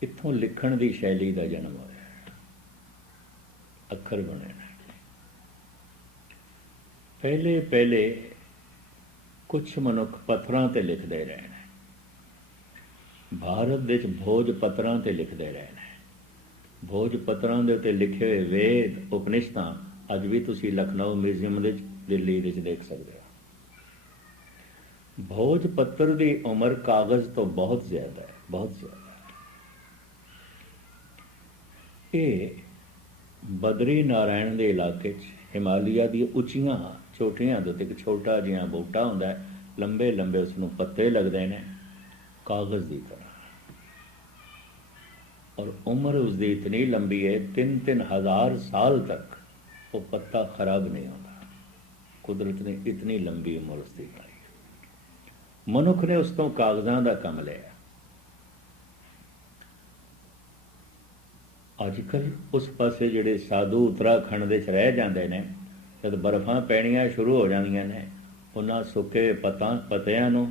ਇੱਥੋਂ ਲਿਖਣ ਦੀ ਸ਼ੈਲੀ ਦਾ ਜਨਮ ਹੋਇਆ, ਅੱਖਰ ਬਣੇ। ਪਹਿਲੇ ਕੁਛ ਮਨੁੱਖ ਪੱਥਰਾਂ ਤੇ ਲਿਖਦੇ ਰਹੇ ਨੇ। ਭਾਰਤ ਵਿੱਚ ਭੋਜ ਪੱਥਰਾਂ ਤੇ ਲਿਖਦੇ ਰਹੇ ਨੇ। ਭੋਜ ਪੱਥਰਾਂ ਦੇ ਉੱਤੇ ਲਿਖੇ ਹੋਏ ਵੇਦ, ਉਪਨਿਸ਼ਦਾਂ ਅੱਜ ਵੀ ਤੁਸੀਂ ਲਖਨਊ ਮਿਊਜ਼ੀਅਮ ਵਿੱਚ, ਦਿੱਲੀ ਵਿੱਚ ਦੇਖ ਸਕਦੇ ਹੋ। भोज पत्र की उम्र कागज़ तो बहुत ज़्यादा है, बहुत ज़्यादा। ये बद्री नारायण के इलाके हिमालय दी उचियां चोटियां दे एक छोटा जिहा बूटा होंदा है, लंबे लंबे उसनूं पत्ते लगते हैं कागज़ की तरह, और उम्र उसकी इतनी लंबी है 3-3 हज़ार साल तक वो पत्ता खराब नहीं होता। कुदरत ने इतनी लंबी उम्र उसकी पाई। मनुख ने उस तो कागज़ां का काम लिया। अजकल उस पासे जिहड़े साधु उत्तराखंड दे रह जाते हैं, जब बर्फां पैणियां शुरू हो जांदियां ने, उन्हां सुके पत्तियां नूं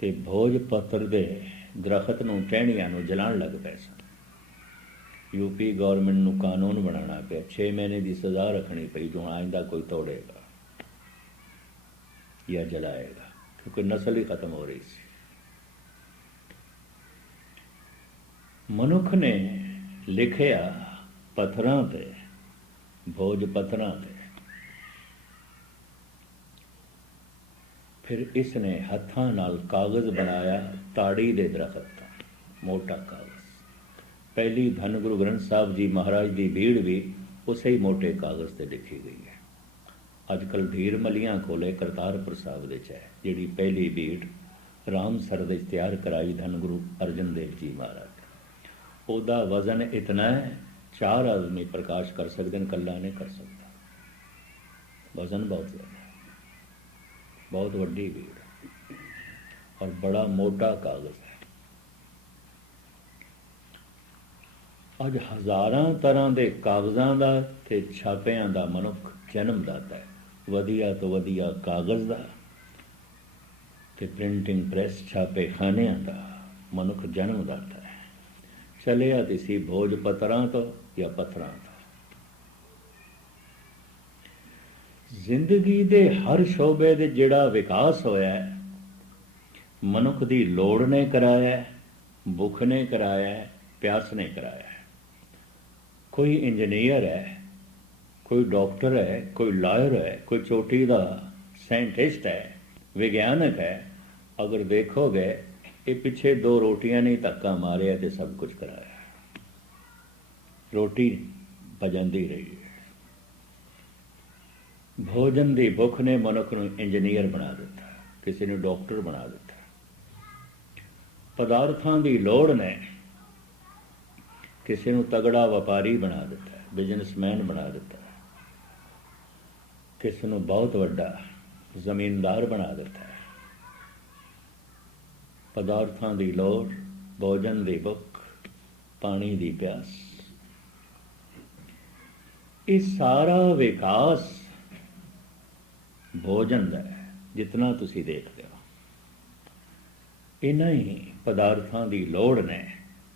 ते भोज पत्र दे दरखत नूं टहनियां नूं जलाण लग पए सन। यूपी गौरमेंट नूं कानून बनाना पिया, 6 महीने की सज़ा रखनी पई जो आइंदा कोई तोड़ेगा या जलाएगा, क्योंकि नस्ल ही खत्म हो रही सी। मनुख ने लिखिया पत्थरां ते, भोज पत्थरां ते, फिर इसने हत्थां नाल कागज़ बनाया ताड़ी दे दरखत का, मोटा कागज़। पहली धन गुरु ग्रंथ साहब जी महाराज की भीड़ भी उसे ही मोटे कागज़ से लिखी गई है। अजकल भीड़ मलियां कोले करतारपुर साहब दे है, जिहड़ी पहली भीड़ रामसर दे तैयार कराई धन गुरु अर्जन देव जी महाराज, ਉਹਦਾ वजन इतना है 4 आदमी प्रकाश कर सकते हैं, कला नहीं कर सकता। वजन बहुत ज़्यादा, बहुत वड्डी भीड़ और बड़ा मोटा कागज़ है। अज हज़ारां तरह के कागज़ां का ते छापियां का मनुख जन्म दाता है, वधिया तो वधिया कागज़ का ते प्रिंटिंग प्रेस छापे खानियां का मनुख जन्म दाता है। चलिया सी भोज पत्थरां तो या पत्थरां तो। जिंदगी दे हर शोबे दे जिहड़ा विकास होया है, मनुख दी लोड़ ने कराया है, भुख ने कराया है, प्यास ने कराया है। कोई इंजीनियर है, कोई डॉक्टर है, कोई लॉयर है, कोई चोटी का साइंटिस्ट है, विज्ञानक है। अगर देखोगे ये पिछे 2 रोटियां नहीं धक्का मारिया तो सब कुछ कराया, रोटी बजाती रही है। भोजन की भुख ने मनुख नूं इंजीनियर बना दिता, किसी ने डॉक्टर बना दिता। पदार्थां की लोड़ ने किसी नूं तगड़ा व्यापारी बना दिता, बिजनेसमैन बना दिता, किसी नूं बहुत वड्डा जमींदार बना दिता। पदार्थां की लोड़, भोजन की भुख, पानी की प्यास, ये सारा विकास भोजन का है। जितना तुसी देखते हो, इन्हां ही पदार्थां की लोड़ ने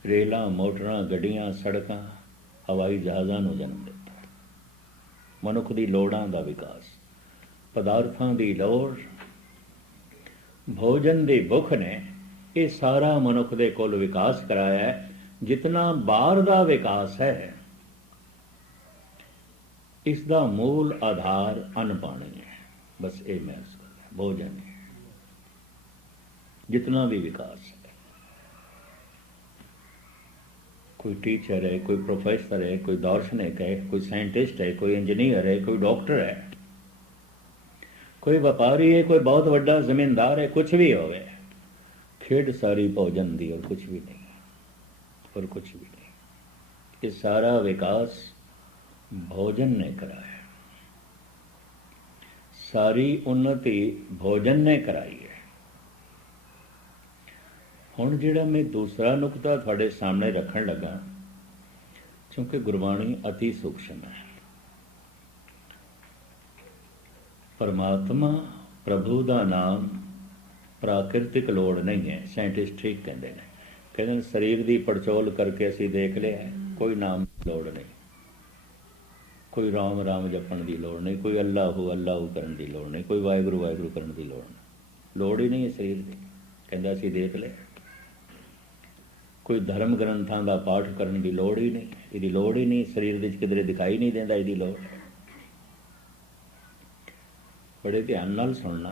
रेलां, मोटरां, गड्डियां, सड़कां, हवाई जहाज़ां नूं जन्म दिता। मनुख की लोड़ां का विकास, पदार्थां की लोड़, भोजन की भुख ने ये सारा मनुख दे कोल विकास कराया है। जितना बाहर का विकास है, इसका मूल आधार अन्न पानी है। बस ये महसूस करना, भोजन है। जितना भी विकास है, कोई टीचर है, कोई प्रोफेसर है, कोई दार्शनिक है, कोई साइंटिस्ट है, कोई इंजीनियर है, कोई डॉक्टर है, कोई व्यापारी है, कोई बहुत बड़ा जमींदार है, कुछ भी होवे, खेड सारी भोजन दी और कुछ भी नहीं, और कुछ भी नहीं। ये सारा विकास भोजन ने कराया, सारी उन्नति भोजन ने कराई है। हुण जिहड़ा मैं दूसरा नुकता तुहाडे सामने रखण लगा, क्योंकि गुरबाणी अति सूक्ष्म है। परमात्मा प्रभु का नाम प्राकृतिक लोड़ नहीं है। साइंटिस्ट ठीक कहते हैं, कहते शरीर की पड़चोल करके असी देख लिया है, कोई नाम की लोड़ नहीं, कोई राम राम जपण की लोड़ नहीं, कोई अल्लाहू अल्लाहू करन की लोड़ नहीं, कोई वाहिगुरू वाहिगुरू करन की लोड़ नहीं, लोड़ ही नहीं है शरीर की। कहता असी देख लिया। कोई धर्म ग्रंथों का पाठ करने की लोड़ ही नहीं, इसकी लोड़ ही नहीं, शरीर के किधरे दिखाई नहीं देता इसकी लोड़। बड़े ध्यान नाल सुनना।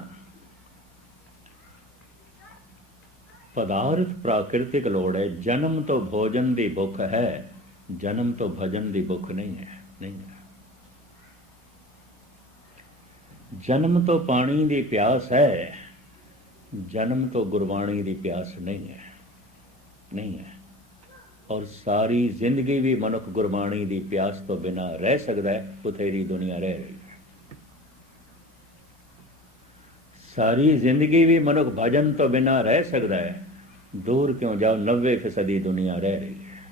ਪਦਾਰਥ ਪ੍ਰਾਕਿਰਤਿਕ ਲੋੜ ਹੈ। ਜਨਮ ਤੋਂ ਭੋਜਨ ਦੀ ਭੁੱਖ ਹੈ, ਜਨਮ ਤੋਂ ਭਜਨ ਦੀ ਭੁੱਖ ਨਹੀਂ ਹੈ, ਨਹੀਂ ਹੈ। ਜਨਮ ਤੋਂ ਪਾਣੀ ਦੀ ਪਿਆਸ ਹੈ, ਜਨਮ ਤੋਂ ਗੁਰਬਾਣੀ ਦੀ ਪਿਆਸ ਨਹੀਂ ਹੈ, ਨਹੀਂ ਹੈ। ਔਰ ਸਾਰੀ ਜ਼ਿੰਦਗੀ ਵੀ ਮਨੁੱਖ ਗੁਰਬਾਣੀ ਦੀ ਪਿਆਸ ਤੋਂ ਬਿਨਾਂ ਰਹਿ ਸਕਦਾ ਹੈ, ਬਥੇਰੀ ਦੁਨੀਆ ਰਹਿ ਰਹੀ ਹੈ। ਸਾਰੀ ਜ਼ਿੰਦਗੀ ਵੀ ਮਨੁੱਖ ਭਜਨ ਤੋਂ ਬਿਨਾਂ ਰਹਿ ਸਕਦਾ ਹੈ, ਦੂਰ ਕਿਉਂ ਜਾਓ 90% ਦੁਨੀਆ ਰਹਿ ਰਹੀ ਹੈ।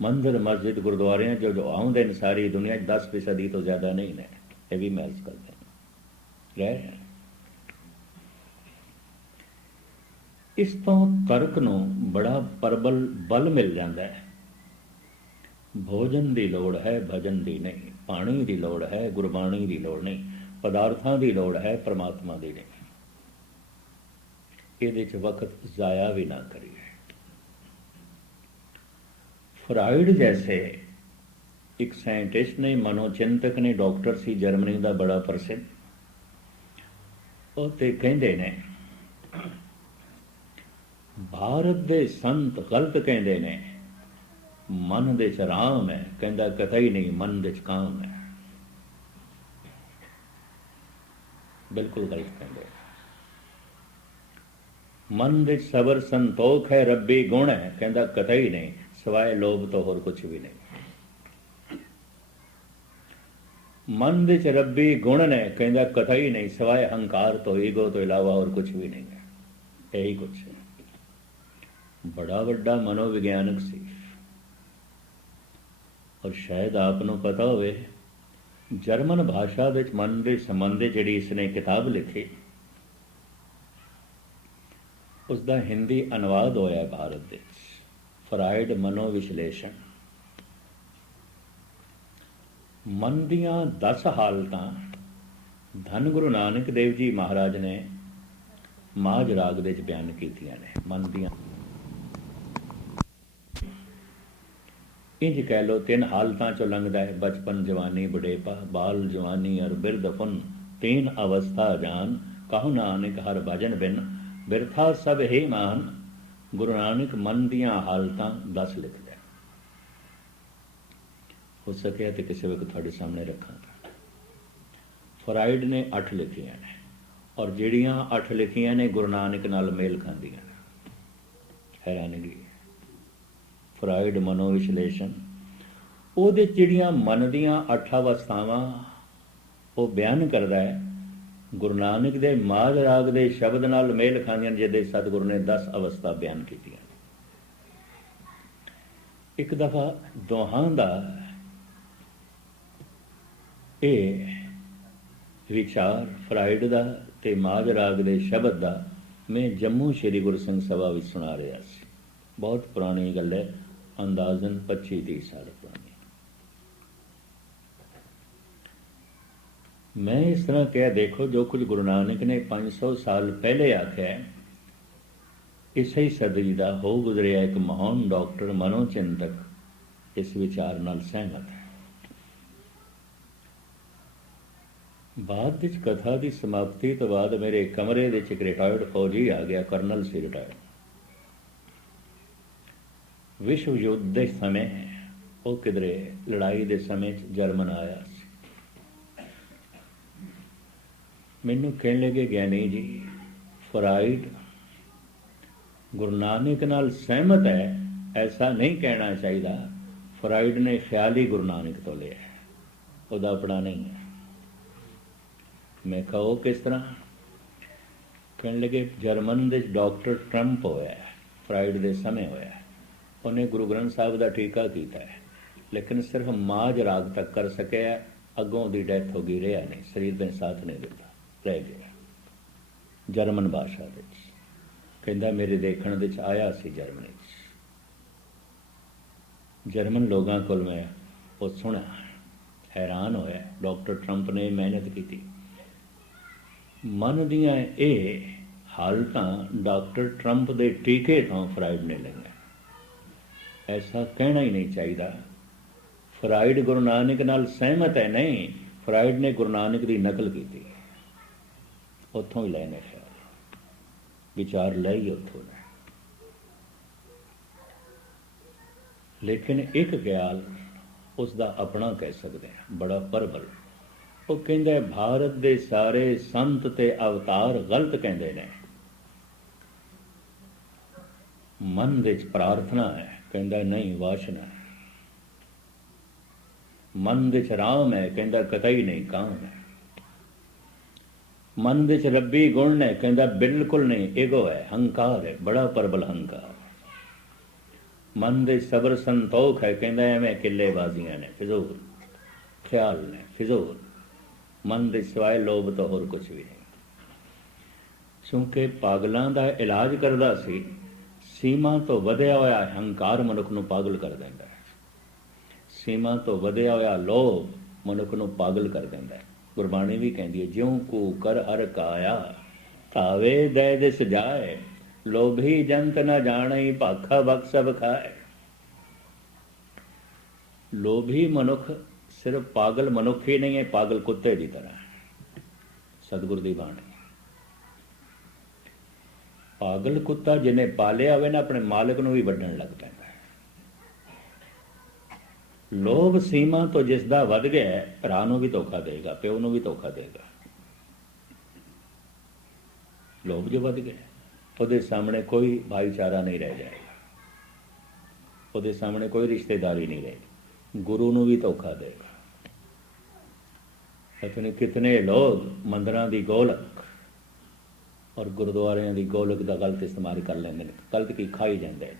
ਮੰਦਿਰ ਮਸਜਿਦ ਗੁਰਦੁਆਰਿਆਂ ਜੋ ਆਉਂਦੇ ਨੇ ਸਾਰੀ ਦੁਨੀਆ 10% ਤੋਂ ਜ਼ਿਆਦਾ ਨਹੀਂ ਨੇ, ਇਹ ਵੀ ਮੈਂ अर्ज करते ਰਹਿ ਰਹੇ। ਇਸ ਤੋਂ ਤਰਕ ਨੂੰ ਬੜਾ ਪ੍ਰਬਲ ਬਲ ਮਿਲ ਜਾਂਦਾ ਹੈ। ਭੋਜਨ ਦੀ ਲੋੜ ਹੈ, ਭਜਨ ਦੀ ਨਹੀਂ। ਪਾਣੀ ਦੀ ਲੋੜ ਹੈ, ਗੁਰਬਾਣੀ ਦੀ ਲੋੜ ਨਹੀਂ। ਪਦਾਰਥਾਂ ਦੀ ਲੋੜ ਹੈ, ਪਰਮਾਤਮਾ ਦੀ ਨਹੀਂ। ਇਹਦੇ 'ਚ ਵਕਤ ਜ਼ਾਇਆ ਵੀ ਨਾ ਕਰੀਏ। ਫਰਾਇਡ ਜੈਸੇ ਇੱਕ ਸਾਇੰਟਿਸਟ ਨੇ, ਮਨੋਚਿੰਤਕ ਨੇ, ਡਾਕਟਰ ਸੀ ਜਰਮਨੀ ਦਾ ਬੜਾ ਪ੍ਰਸਿੱਧ। ਉਹ ਤੇ ਕਹਿੰਦੇ ਨੇ ਭਾਰਤ ਦੇ ਸੰਤ ਗਲਤ ਕਹਿੰਦੇ ਨੇ ਮਨ ਦੇ 'ਚ ਆਰਾਮ ਹੈ, ਕਹਿੰਦਾ ਕਤਈ ਨਹੀਂ, ਮਨ ਦੇ 'ਚ ਕਾਮ ਹੈ। ਬਿਲਕੁਲ ਗਲਤ ਕਹਿੰਦੇ। ਮਨ ਦੇ 'ਚ ਸਬਰ ਸੰਤੋਖ ਹੈ, ਰੱਬੀ ਗੁਣ ਹੈ, ਕਹਿੰਦਾ ਕਤਈ ਨਹੀਂ, ਸਿਵਾਏ ਲੋਭ ਤੋਂ ਹੋਰ ਕੁਛ ਵੀ ਨਹੀਂ। ਮਨ ਦੇ 'ਚ ਰੱਬੀ ਗੁਣ ਨੇ, ਕਹਿੰਦਾ ਕਤਈ ਨਹੀਂ, ਸਿਵਾਏ ਹੰਕਾਰ ਤੋਂ, ਈਗੋ ਤੋਂ ਇਲਾਵਾ ਹੋਰ ਕੁਛ ਵੀ ਨਹੀਂ ਹੈ। ਇਹੀ ਕੁਛ ਹੈ। ਬੜਾ ਵੱਡਾ ਮਨੋਵਿਗਿਆਨਕ ਸੀ। ਔਰ ਸ਼ਾਇਦ ਆਪ ਨੂੰ ਪਤਾ ਹੋਵੇ ਜਰਮਨ ਭਾਸ਼ਾ ਵਿੱਚ ਮਨ ਦੇ ਸੰਬੰਧ ਜਿਹੜੀ ਇਸਨੇ ਕਿਤਾਬ ਲਿਖੀ, ਉਸ ਦਾ ਹਿੰਦੀ ਅਨੁਵਾਦ ਹੋਇਆ ਭਾਰਤ ਵਿੱਚ, ਫਰਾਇਡ ਮਨੋਵਿਸ਼ਲੇਸ਼ਣ। ਮਨ ਦੀਆਂ 10 ਹਾਲਤਾਂ ਧੰਨ ਗੁਰੂ ਨਾਨਕ ਦੇਵ ਜੀ ਮਹਾਰਾਜ ਨੇ ਮਾਝ ਰਾਗ ਦੇ ਵਿੱਚ ਬਿਆਨ ਕੀਤੀਆਂ ਨੇ। ਮਨ ਦੀਆਂ ਇੰਜ ਕਹਿ ਲਓ 3 ਹਾਲਤਾਂ ਚੋਂ ਲੰਘਦਾ ਹੈ, ਬਚਪਨ, ਜਵਾਨੀ, ਬੁਢੇਪਾ, ਬਾਲ ਜਵਾਨੀ ਔਰ ਬਿਰਧ ਪੁਨ। 3 ਅਵਸਥਾ ਜਾਨ, ਕਹੋ ਨਾਨਕ ਹਰ ਭਜਨ ਬਿਨ, ਬਿਰਥਾ ਸਭ ਹੀ ਮਾਨ। ਗੁਰੂ ਨਾਨਕ ਮਨ ਦੀਆਂ ਹਾਲਤਾਂ 10 ਲਿਖਦਾ। ਹੋ ਸਕਿਆ ਤੇ ਕਿਸੇ ਵਕਤ ਤੁਹਾਡੇ ਸਾਹਮਣੇ ਰੱਖਾਂਗਾ। ਫਰਾਇਡ ਨੇ 8 ਲਿਖੀਆਂ ਨੇ, ਔਰ ਜਿਹੜੀਆਂ 8 ਲਿਖੀਆਂ ਨੇ ਗੁਰੂ ਨਾਨਕ ਨਾਲ ਮੇਲ ਖਾਂਦੀਆਂ ਨੇ। ਹੈਰਾਨਗੀ। ਫਰਾਇਡ ਮਨੋਵਿਸ਼ਲੇਸ਼ਣ, ਉਹਦੇ ਜਿਹੜੀਆਂ ਮਨ ਦੀਆਂ 8 ਅਵਸਥਾਵਾਂ ਉਹ ਬਿਆਨ ਕਰਦਾ ਹੈ, ਗੁਰੂ ਨਾਨਕ ਦੇ ਮਾਝ ਰਾਗ ਦੇ ਸ਼ਬਦ ਨਾਲ ਮੇਲ ਖਾਂਦੀਆਂ, ਜਿਹਦੇ ਸਤਿਗੁਰੂ ਨੇ 10 ਅਵਸਥਾ ਬਿਆਨ ਕੀਤੀਆਂ। ਇੱਕ ਦਫਾ ਦੋਹਾਂ ਦਾ ਇਹ ਵਿਚਾਰ, ਫਰਾਇਡ ਦਾ ਤੇ ਮਾਝ ਰਾਗ ਦੇ ਸ਼ਬਦ ਦਾ, ਮੈਂ ਜੰਮੂ ਸ਼੍ਰੀ ਗੁਰੂ ਸਿੰਘ ਸਭਾ ਵਿੱਚ ਸੁਣਾ ਰਿਹਾ ਸੀ। ਬਹੁਤ ਪੁਰਾਣੀ ਗੱਲ ਹੈ, ਅੰਦਾਜ਼ਨ 25-30 ਸਾਲ ਪੁਰਾਣੀ। ਮੈਂ ਇਸ ਤਰ੍ਹਾਂ ਕਿਹਾ, ਦੇਖੋ ਜੋ ਕੁਝ ਗੁਰੂ ਨਾਨਕ ਨੇ 500 ਸਾਲ ਪਹਿਲੇ ਆਖਿਆ, ਇਸੇ ਸਦੀ ਦਾ ਹੋ ਗੁਜ਼ਰਿਆ ਇੱਕ ਮਹਾਨ ਡਾਕਟਰ, ਮਨੋਚਿੰਤਕ ਇਸ ਵਿਚਾਰ ਨਾਲ ਸਹਿਮਤ ਹੈ। ਬਾਅਦ ਵਿੱਚ ਕਥਾ ਦੀ ਸਮਾਪਤੀ ਤੋਂ ਬਾਅਦ ਮੇਰੇ ਕਮਰੇ ਵਿੱਚ ਇੱਕ ਰਿਟਾਇਰਡ ਫੌਜੀ ਆ ਗਿਆ, ਕਰਨਲ ਸੀ ਰਿਟਾਇਰਡ। ਵਿਸ਼ਵ ਯੁੱਧ ਦੇ ਸਮੇਂ ਉਹ ਕਿਧਰੇ ਲੜਾਈ ਦੇ ਸਮੇਂ 'ਚ ਜਰਮਨ ਆਇਆ ਸੀ। ਮੈਨੂੰ ਕਹਿਣ ਲੱਗੇ, ਗਿਆਨੀ ਜੀ ਫਰਾਇਡ ਗੁਰੂ ਨਾਨਕ ਨਾਲ ਸਹਿਮਤ ਹੈ, ਐਸਾ ਨਹੀਂ ਕਹਿਣਾ ਚਾਹੀਦਾ। ਫਰਾਇਡ ਨੇ ਖਿਆਲੀ ਗੁਰੂ ਨਾਨਕ ਤੋਂ ਲਿਆ, ਉਹਦਾ ਆਪਣਾ ਨਹੀਂ ਹੈ। ਮੈਂ ਕਿਹਾ ਉਹ ਕਿਸ ਤਰ੍ਹਾਂ? ਕਹਿਣ ਲੱਗੇ, ਜਰਮਨ ਦੇ ਡਾਕਟਰ ਟਰੰਪ ਹੋਇਆ, ਫਰਾਇਡ ਦੇ ਸਮੇਂ ਹੋਇਆ। ਉਹਨੇ ਗੁਰੂ ਗ੍ਰੰਥ ਸਾਹਿਬ ਦਾ ਟੀਕਾ ਕੀਤਾ ਹੈ, ਲੇਕਿਨ ਸਿਰਫ ਮਾਝ ਰਾਗ ਤੱਕ ਕਰ ਸਕਿਆ, ਅੱਗੋਂ ਦੀ ਡੈਥ ਹੋ ਗਈ, ਰਿਹਾ ਨਹੀਂ, ਸਰੀਰ ਦਾ ਸਾਥ ਨਹੀਂ ਦਿੱਤਾ, ਰਹਿ ਗਿਆ ਜਰਮਨ ਭਾਸ਼ਾ ਵਿੱਚ। ਕਹਿੰਦਾ ਮੇਰੇ ਦੇਖਣ ਵਿੱਚ ਆਇਆ ਸੀ ਜਰਮਨੀ 'ਚ, ਜਰਮਨ ਲੋਕਾਂ ਕੋਲ ਮੈਂ ਉਹ ਸੁਣਿਆ, ਹੈਰਾਨ ਹੋਇਆ। ਡਾਕਟਰ ਟਰੰਪ ਨੇ ਮਿਹਨਤ ਕੀਤੀ। ਮਨ ਦੀਆਂ ਇਹ ਹਾਲਤਾਂ ਡਾਕਟਰ ਟਰੰਪ ਦੇ ਟੀਕੇ ਤੋਂ ਫਰਾਇਡ ਨੇ ਲਈਆਂ। ਐਸਾ ਕਹਿਣਾ ਹੀ ਨਹੀਂ ਚਾਹੀਦਾ। ਫਰਾਇਡ ਗੁਰੂ ਨਾਨਕ ਨਾਲ ਸਹਿਮਤ ਹੈ, ਨਹੀਂ, ਫਰਾਇਡ ਨੇ ਗੁਰੂ ਨਾਨਕ ਦੀ ਨਕਲ ਕੀਤੀ, ਉੱਥੋਂ ਹੀ ਲੈਣੇ ਖਿਆਲ। ਵਿਚਾਰ ਲੈ ਹੀ ਉੱਥੋਂ ਨੇ। ਲੇਕਿਨ ਇੱਕ ਖਿਆਲ ਉਸ ਦਾ ਆਪਣਾ ਕਹਿ ਸਕਦੇ ਹਾਂ, ਬੜਾ ਪ੍ਰਬਲ। ਉਹ ਕਹਿੰਦਾ ਭਾਰਤ ਦੇ ਸਾਰੇ ਸੰਤ ਤੇ ਅਵਤਾਰ ਗਲਤ ਕਹਿੰਦੇ ਨੇ। ਮਨ ਵਿੱਚ ਪ੍ਰਾਰਥਨਾ ਹੈ, ਕਹਿੰਦਾ ਨਹੀਂ ਵਾਸ਼ਨਾ ਹੈ। ਮਨ ਵਿੱਚ ਰਾਮ ਹੈ, ਕਹਿੰਦਾ ਕਤਈ ਨਹੀਂ ਕਾਮ ਹੈ। ਮਨ ਵਿੱਚ ਰੱਬੀ ਗੁਣ ਹੈ, ਕਹਿੰਦਾ ਬਿਲਕੁਲ ਨਹੀਂ ਈਗੋ ਹੈ, ਹੰਕਾਰ ਹੈ, ਬੜਾ ਪ੍ਰਬਲ ਹੰਕਾਰ। ਮਨ ਦੇ ਸਬਰ ਸੰਤੋਖ ਹੈ, ਕਹਿੰਦਾ ਐਵੇਂ ਕਿੱਲੇਬਾਜ਼ੀਆਂ ਨੇ, ਫਿਜ਼ੂਲ ਖਿਆਲ ਨੇ, ਫਿਜ਼ੂਲ। ਮਨ ਦੇ ਸਿਵਾਏ ਲੋਭ ਤੋਂ ਹੋਰ ਕੁਝ ਵੀ ਨਹੀਂ। ਕਿਉਂਕਿ ਪਾਗਲਾਂ ਦਾ ਇਲਾਜ ਕਰਦਾ ਸੀ। ਸੀਮਾ ਤੋਂ ਵਧਿਆ ਹੋਇਆ ਹੰਕਾਰ ਮਨੁੱਖ ਨੂੰ ਪਾਗਲ ਕਰ ਦਿੰਦਾ ਹੈ। ਸੀਮਾ ਤੋਂ ਵਧਿਆ ਹੋਇਆ ਲੋਭ ਮਨੁੱਖ ਨੂੰ ਪਾਗਲ ਕਰ ਦਿੰਦਾ ਹੈ। ਗੁਰਬਾਣੀ ਵੀ ਕਹਿੰਦੀ ਹੈ, ਜਿਉਂ ਕੂ ਕਰ ਹਰ ਕਾਇਆ ਧਾਵੇ ਦੈ ਦਿਸ ਜਾਏ, ਲੋਭੀ ਜੰਤ ਨਾ ਜਾਣਈ ਭਾਖਾ ਬਖ ਸਭ ਖਾਏ। ਲੋਭੀ ਮਨੁੱਖ ਸਿਰਫ ਪਾਗਲ ਮਨੁੱਖ ਹੀ ਨਹੀਂ ਹੈ, ਪਾਗਲ ਕੁੱਤੇ ਦੀ ਤਰ੍ਹਾਂ। ਸਤਿਗੁਰ ਦੀ ਬਾਣੀ। ਪਾਗਲ ਕੁੱਤਾ ਜਿਹਨੇ ਪਾਲਿਆ ਹੋਵੇ ਨਾ, ਆਪਣੇ ਮਾਲਕ ਨੂੰ ਵੀ ਵੱਢਣ ਲੱਗ ਪੈਂਦਾ। ਲੋਭ ਸੀਮਾ ਤੋਂ ਜਿਸ ਦਾ ਵੱਧ ਗਿਆ, ਭਰਾ ਨੂੰ ਵੀ ਧੋਖਾ ਦੇਗਾ, ਪਿਓ ਨੂੰ ਵੀ ਧੋਖਾ ਦੇਗਾ। ਲੋਭ ਜੋ ਵੱਧ ਗਿਆ, ਉਹਦੇ ਸਾਹਮਣੇ ਕੋਈ ਭਾਈਚਾਰਾ ਨਹੀਂ ਰਹਿ ਜਾਏਗਾ, ਉਹਦੇ ਸਾਹਮਣੇ ਕੋਈ ਰਿਸ਼ਤੇਦਾਰੀ ਨਹੀਂ ਰਹੇਗੀ, ਗੁਰੂ ਨੂੰ ਵੀ ਧੋਖਾ ਦੇਗਾ। ਇਤਨੇ ਕਿਤਨੇ ਲੋਕ ਮੰਦਰਾਂ ਦੀ ਗੋਲਕ ਔਰ ਗੁਰਦੁਆਰਿਆਂ ਦੀ ਗੋਲਕ ਦਾ ਗਲਤ ਇਸਤੇਮਾਲ ਕਰ ਲੈਂਦੇ ਨੇ। ਗਲਤ ਕੀ ਖਾਈ ਜਾਂਦੇ ਨੇ,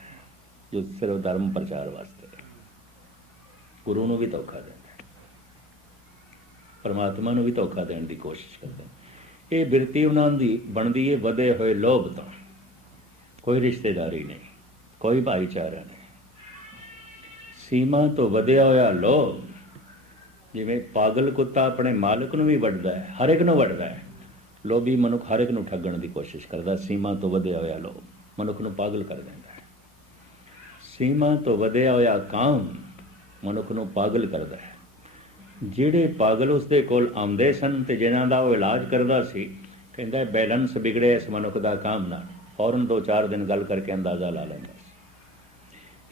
ਜੋ ਸਿਰਫ ਧਰਮ ਪ੍ਰਚਾਰ ਵਾਸਤੇ। ਗੁਰੂ ਨੂੰ ਵੀ ਧੋਖਾ ਦਿੰਦਾ, ਪਰਮਾਤਮਾ ਨੂੰ ਵੀ ਧੋਖਾ ਦੇਣ ਦੀ ਕੋਸ਼ਿਸ਼ ਕਰਦੇ। ਇਹ ਬਿਰਤੀ ਉਹਨਾਂ ਦੀ ਬਣਦੀ ਹੈ ਵਧੇ ਹੋਏ ਲੋਭ ਤੋਂ। ਕੋਈ ਰਿਸ਼ਤੇਦਾਰੀ ਨਹੀਂ, ਕੋਈ ਭਾਈਚਾਰਾ ਨਹੀਂ। ਸੀਮਾ ਤੋਂ ਵਧਿਆ ਹੋਇਆ ਲੋਭ, ਜਿਵੇਂ ਪਾਗਲ ਕੁੱਤਾ ਆਪਣੇ ਮਾਲਕ ਨੂੰ ਵੀ ਵੱਢਦਾ ਹੈ, ਹਰ ਇੱਕ ਨੂੰ ਵੱਢਦਾ ਹੈ। ਲੋਭੀ ਮਨੁੱਖ ਹਰ ਇੱਕ ਨੂੰ ਠੱਗਣ ਦੀ ਕੋਸ਼ਿਸ਼ ਕਰਦਾ। ਸੀਮਾ ਤੋਂ ਵਧਿਆ ਹੋਇਆ ਲੋਭ ਮਨੁੱਖ ਨੂੰ ਪਾਗਲ ਕਰ ਦਿੰਦਾ ਹੈ। ਸੀਮਾ ਤੋਂ ਵਧਿਆ ਹੋਇਆ ਕਾਮ ਮਨੁੱਖ ਨੂੰ ਪਾਗਲ ਕਰਦਾ ਹੈ। ਜਿਹੜੇ ਪਾਗਲ ਉਸਦੇ ਕੋਲ ਆਉਂਦੇ ਸਨ ਤੇ ਜਿਨ੍ਹਾਂ ਦਾ ਉਹ ਇਲਾਜ ਕਰਦਾ ਸੀ, ਕਹਿੰਦਾ ਬੈਲੈਂਸ ਵਿਗੜਿਆ ਇਸ ਮਨੁੱਖ ਦਾ ਕਾਮ ਨਾਲ। ਫੌਰਨ 2-4 ਦਿਨ ਗੱਲ ਕਰਕੇ ਅੰਦਾਜ਼ਾ ਲਾ ਲੈਂਦਾ ਸੀ।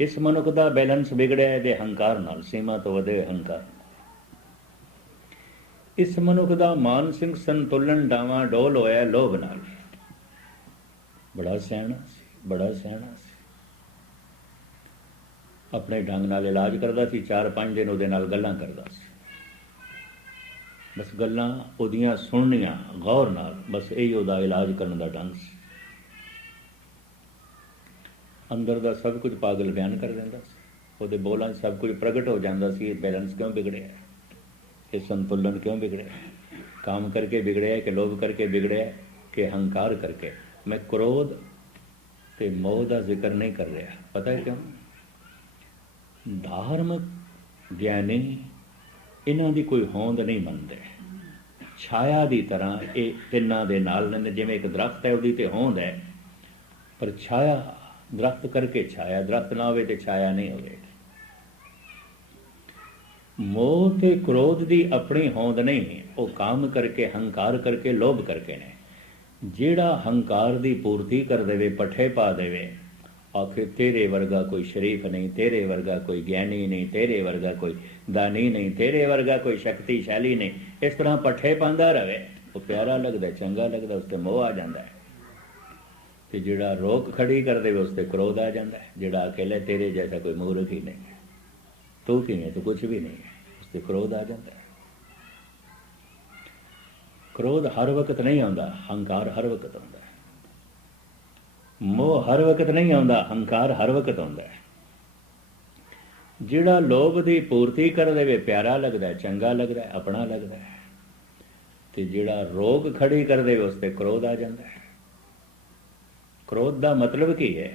ਇਸ ਮਨੁੱਖ ਦਾ ਬੈਲੈਂਸ ਵਿਗੜਿਆ ਇਹਦੇ ਹੰਕਾਰ ਨਾਲ, ਸੀਮਾ ਤੋਂ ਵਧੇ ਹੰਕਾਰ। ਇਸ ਮਨੁੱਖ ਦਾ ਮਾਨਸਿਕ ਸੰਤੁਲਨ ਡਾਵਾਂ ਡੋਲ ਹੋਇਆ ਲੋਭ ਨਾਲ। ਬੜਾ ਸਿਆਣਾ ਸੀ, ਬੜਾ ਸਿਆਣਾ ਸੀ। ਆਪਣੇ ਢੰਗ ਨਾਲ ਇਲਾਜ ਕਰਦਾ ਸੀ। 4-5 ਦਿਨ ਉਹਦੇ ਨਾਲ ਗੱਲਾਂ ਕਰਦਾ ਸੀ। ਬਸ ਗੱਲਾਂ ਉਹਦੀਆਂ ਸੁਣਨੀਆਂ ਗੌਰ ਨਾਲ, ਬਸ ਇਹੀ ਉਹਦਾ ਇਲਾਜ ਕਰਨ ਦਾ ਢੰਗ ਸੀ। ਅੰਦਰ ਦਾ ਸਭ ਕੁਝ ਪਾਗਲ ਬਿਆਨ ਕਰ ਦਿੰਦਾ ਸੀ। ਉਹਦੇ ਬੋਲਾਂ 'ਚ ਸਭ ਕੁਝ ਪ੍ਰਗਟ ਹੋ ਜਾਂਦਾ ਸੀ। ਇਹ ਬੈਲੈਂਸ ਕਿਉਂ ਵਿਗੜਿਆ, ਇਹ ਸੰਤੁਲਨ ਕਿਉਂ ਵਿਗੜਿਆ, ਕੰਮ ਕਰਕੇ ਵਿਗੜਿਆ ਕਿ ਲੋਭ ਕਰਕੇ ਵਿਗੜਿਆ ਕਿ ਹੰਕਾਰ ਕਰਕੇ। ਮੈਂ ਕ੍ਰੋਧ ਤੇ ਮੋਹ ਦਾ ਜ਼ਿਕਰ ਨਹੀਂ ਕਰ ਰਿਹਾ, ਪਤਾ ਕਿਉਂ? ਧਾਰਮਿਕ ਗਿਆਨੀ ਇਹਨਾਂ ਦੀ ਕੋਈ ਹੋਂਦ ਨਹੀਂ ਮੰਨਦੇ। ਛਾਇਆ ਦੀ ਤਰ੍ਹਾਂ ਇਹ ਤਿੰਨਾਂ ਦੇ ਨਾਲ ਨੇ। ਜਿਵੇਂ ਇੱਕ ਦਰਖਤ ਹੈ, ਉਹਦੀ ਤੇ ਹੋਂਦ ਹੈ, ਪਰ ਛਾਇਆ ਦਰਖਤ ਕਰਕੇ ਛਾਇਆ, ਦਰਖਤ ਨਾ ਹੋਵੇ ਤੇ ਛਾਇਆ ਨਹੀਂ ਹੋਵੇਗੀ। ਮੋਹ ਤੇ ਕ੍ਰੋਧ ਦੀ ਆਪਣੀ ਹੋਂਦ ਨਹੀਂ, ਉਹ ਕਾਮ ਕਰਕੇ, ਹੰਕਾਰ ਕਰਕੇ, ਲੋਭ ਕਰਕੇ ਨੇ। ਜਿਹੜਾ ਹੰਕਾਰ ਦੀ ਪੂਰਤੀ ਕਰ ਦੇਵੇ, ਪੱਠੇ ਪਾ ਦੇਵੇ, ਆਖੇ ਤੇਰੇ ਵਰਗਾ ਕੋਈ ਸ਼ਰੀਫ ਨਹੀਂ, ਤੇਰੇ ਵਰਗਾ ਕੋਈ ਗਿਆਨੀ ਨਹੀਂ, ਤੇਰੇ ਵਰਗਾ ਕੋਈ ਦਾਨੀ ਨਹੀਂ, ਤੇਰੇ ਵਰਗਾ ਕੋਈ ਸ਼ਕਤੀਸ਼ਾਲੀ ਨਹੀਂ, ਇਸ ਤਰ੍ਹਾਂ ਪੱਠੇ ਪਾਉਂਦਾ ਰਹੇ, ਉਹ ਪਿਆਰਾ ਲੱਗਦਾ, ਚੰਗਾ ਲੱਗਦਾ, ਉਸ 'ਤੇ ਮੋਹ ਆ ਜਾਂਦਾ ਹੈ। ਤੇ ਜਿਹੜਾ ਰੋਕ ਖੜੀ ਕਰ ਦੇਵੇ, ਉਸ 'ਤੇ ਕ੍ਰੋਧ ਆ ਜਾਂਦਾ ਹੈ। ਜਿਹੜਾ ਅਕੇਲੇ ਤੇਰੇ ਜੈਸਾ ਕੋਈ ਮੂਰਖ ਹੀ ਨਹੀਂ, ਤੂੰ ਕਿਵੇਂ, ਤੂੰ ਕੁਛ ਵੀ ਨਹੀਂ ਹੈ, ਉਸ 'ਤੇ ਕ੍ਰੋਧ ਆ ਜਾਂਦਾ ਹੈ। ਕ੍ਰੋਧ ਹਰ ਵਕਤ ਨਹੀਂ ਆਉਂਦਾ, ਹੰਕਾਰ ਹਰ ਵਕਤ ਆਉਂਦਾ ਹੈ। ਮੋਹ ਹਰ ਵਕਤ ਨਹੀਂ ਆਉਂਦਾ, ਹੰਕਾਰ ਹਰ ਵਕਤ ਆਉਂਦਾ ਹੈ। ਜਿਹੜਾ ਲੋਭ ਦੀ ਪੂਰਤੀ ਕਰ ਦੇਵੇ, ਪਿਆਰਾ ਲੱਗਦਾ, ਚੰਗਾ ਲੱਗਦਾ, ਆਪਣਾ ਲੱਗਦਾ ਹੈ। ਤੇ ਜਿਹੜਾ ਰੋਕ ਖੜੀ ਕਰ ਦੇਵੇ, ਉਸ 'ਤੇ ਕ੍ਰੋਧ ਆ ਜਾਂਦਾ ਹੈ। ਕ੍ਰੋਧ ਦਾ ਮਤਲਬ ਕੀ ਹੈ?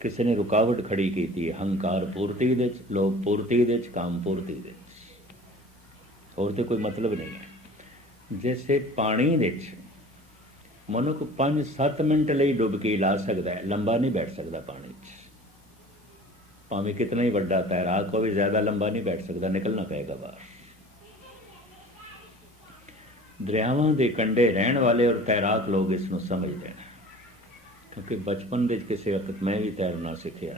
ਕਿਸੇ ਨੇ ਰੁਕਾਵਟ ਖੜੀ ਕੀਤੀ ਹੈ, ਹੰਕਾਰ ਪੂਰਤੀ ਦੇ 'ਚ, ਲੋਭ ਪੂਰਤੀ ਦੇ 'ਚ, ਕਾਮ ਪੂਰਤੀ ਦੇ 'ਚ। ਹੋਰ ਤਾਂ ਕੋਈ ਮਤਲਬ ਨਹੀਂ ਹੈ। ਜੈਸੇ ਪਾਣੀ ਵਿੱਚ ਮਨੁੱਖ 5-7 ਮਿੰਟ ਲਈ ਡੁਬਕੀ ਲਾ ਸਕਦਾ ਹੈ, ਲੰਬਾ ਨਹੀਂ ਬੈਠ ਸਕਦਾ ਪਾਣੀ 'ਚ। ਭਾਵੇਂ ਕਿਤਨਾ ਹੀ ਵੱਡਾ ਤੈਰਾਕ ਹੋਵੇ, ਜ਼ਿਆਦਾ ਲੰਬਾ ਨਹੀਂ ਬੈਠ ਸਕਦਾ, ਨਿਕਲਣਾ ਪਏਗਾ ਬਾਹਰ। ਦਰਿਆਵਾਂ ਦੇ ਕੰਢੇ ਰਹਿਣ ਵਾਲੇ ਔਰ ਤੈਰਾਕ ਲੋਕ ਇਸ ਨੂੰ ਸਮਝਦੇ ਨੇ। क्योंकि बचपन के किसी वक्त मैं भी तैरना सीखिया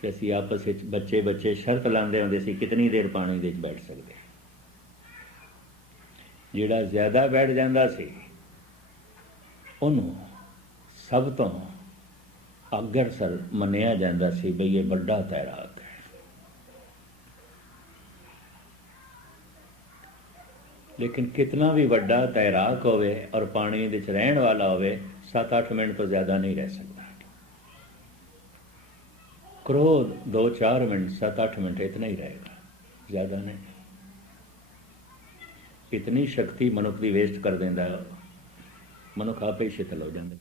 कि असी आपस में बच्चे बच्चे शर्त लाते होंगे सी कितनी देर पानी के बैठ सकते, जिहड़ा ज़्यादा बैठ जाता सी उन्होंने सब तो अग्रसर मन्निया जाता सी बई ये बड़ा तैराक है। लेकिन कितना भी बड़ा तैराक होवे और पानी विच रहन वाला होवे 7-8 मिनट तो ज़्यादा नहीं रह सकता। क्रोध 2-4 मिनट 7-8 मिनट इतना ही रहेगा, ज़्यादा नहीं। इतनी शक्ति मनुख की वेस्ट कर देंदा है, मनुख आप ही शिथिल हो जाता।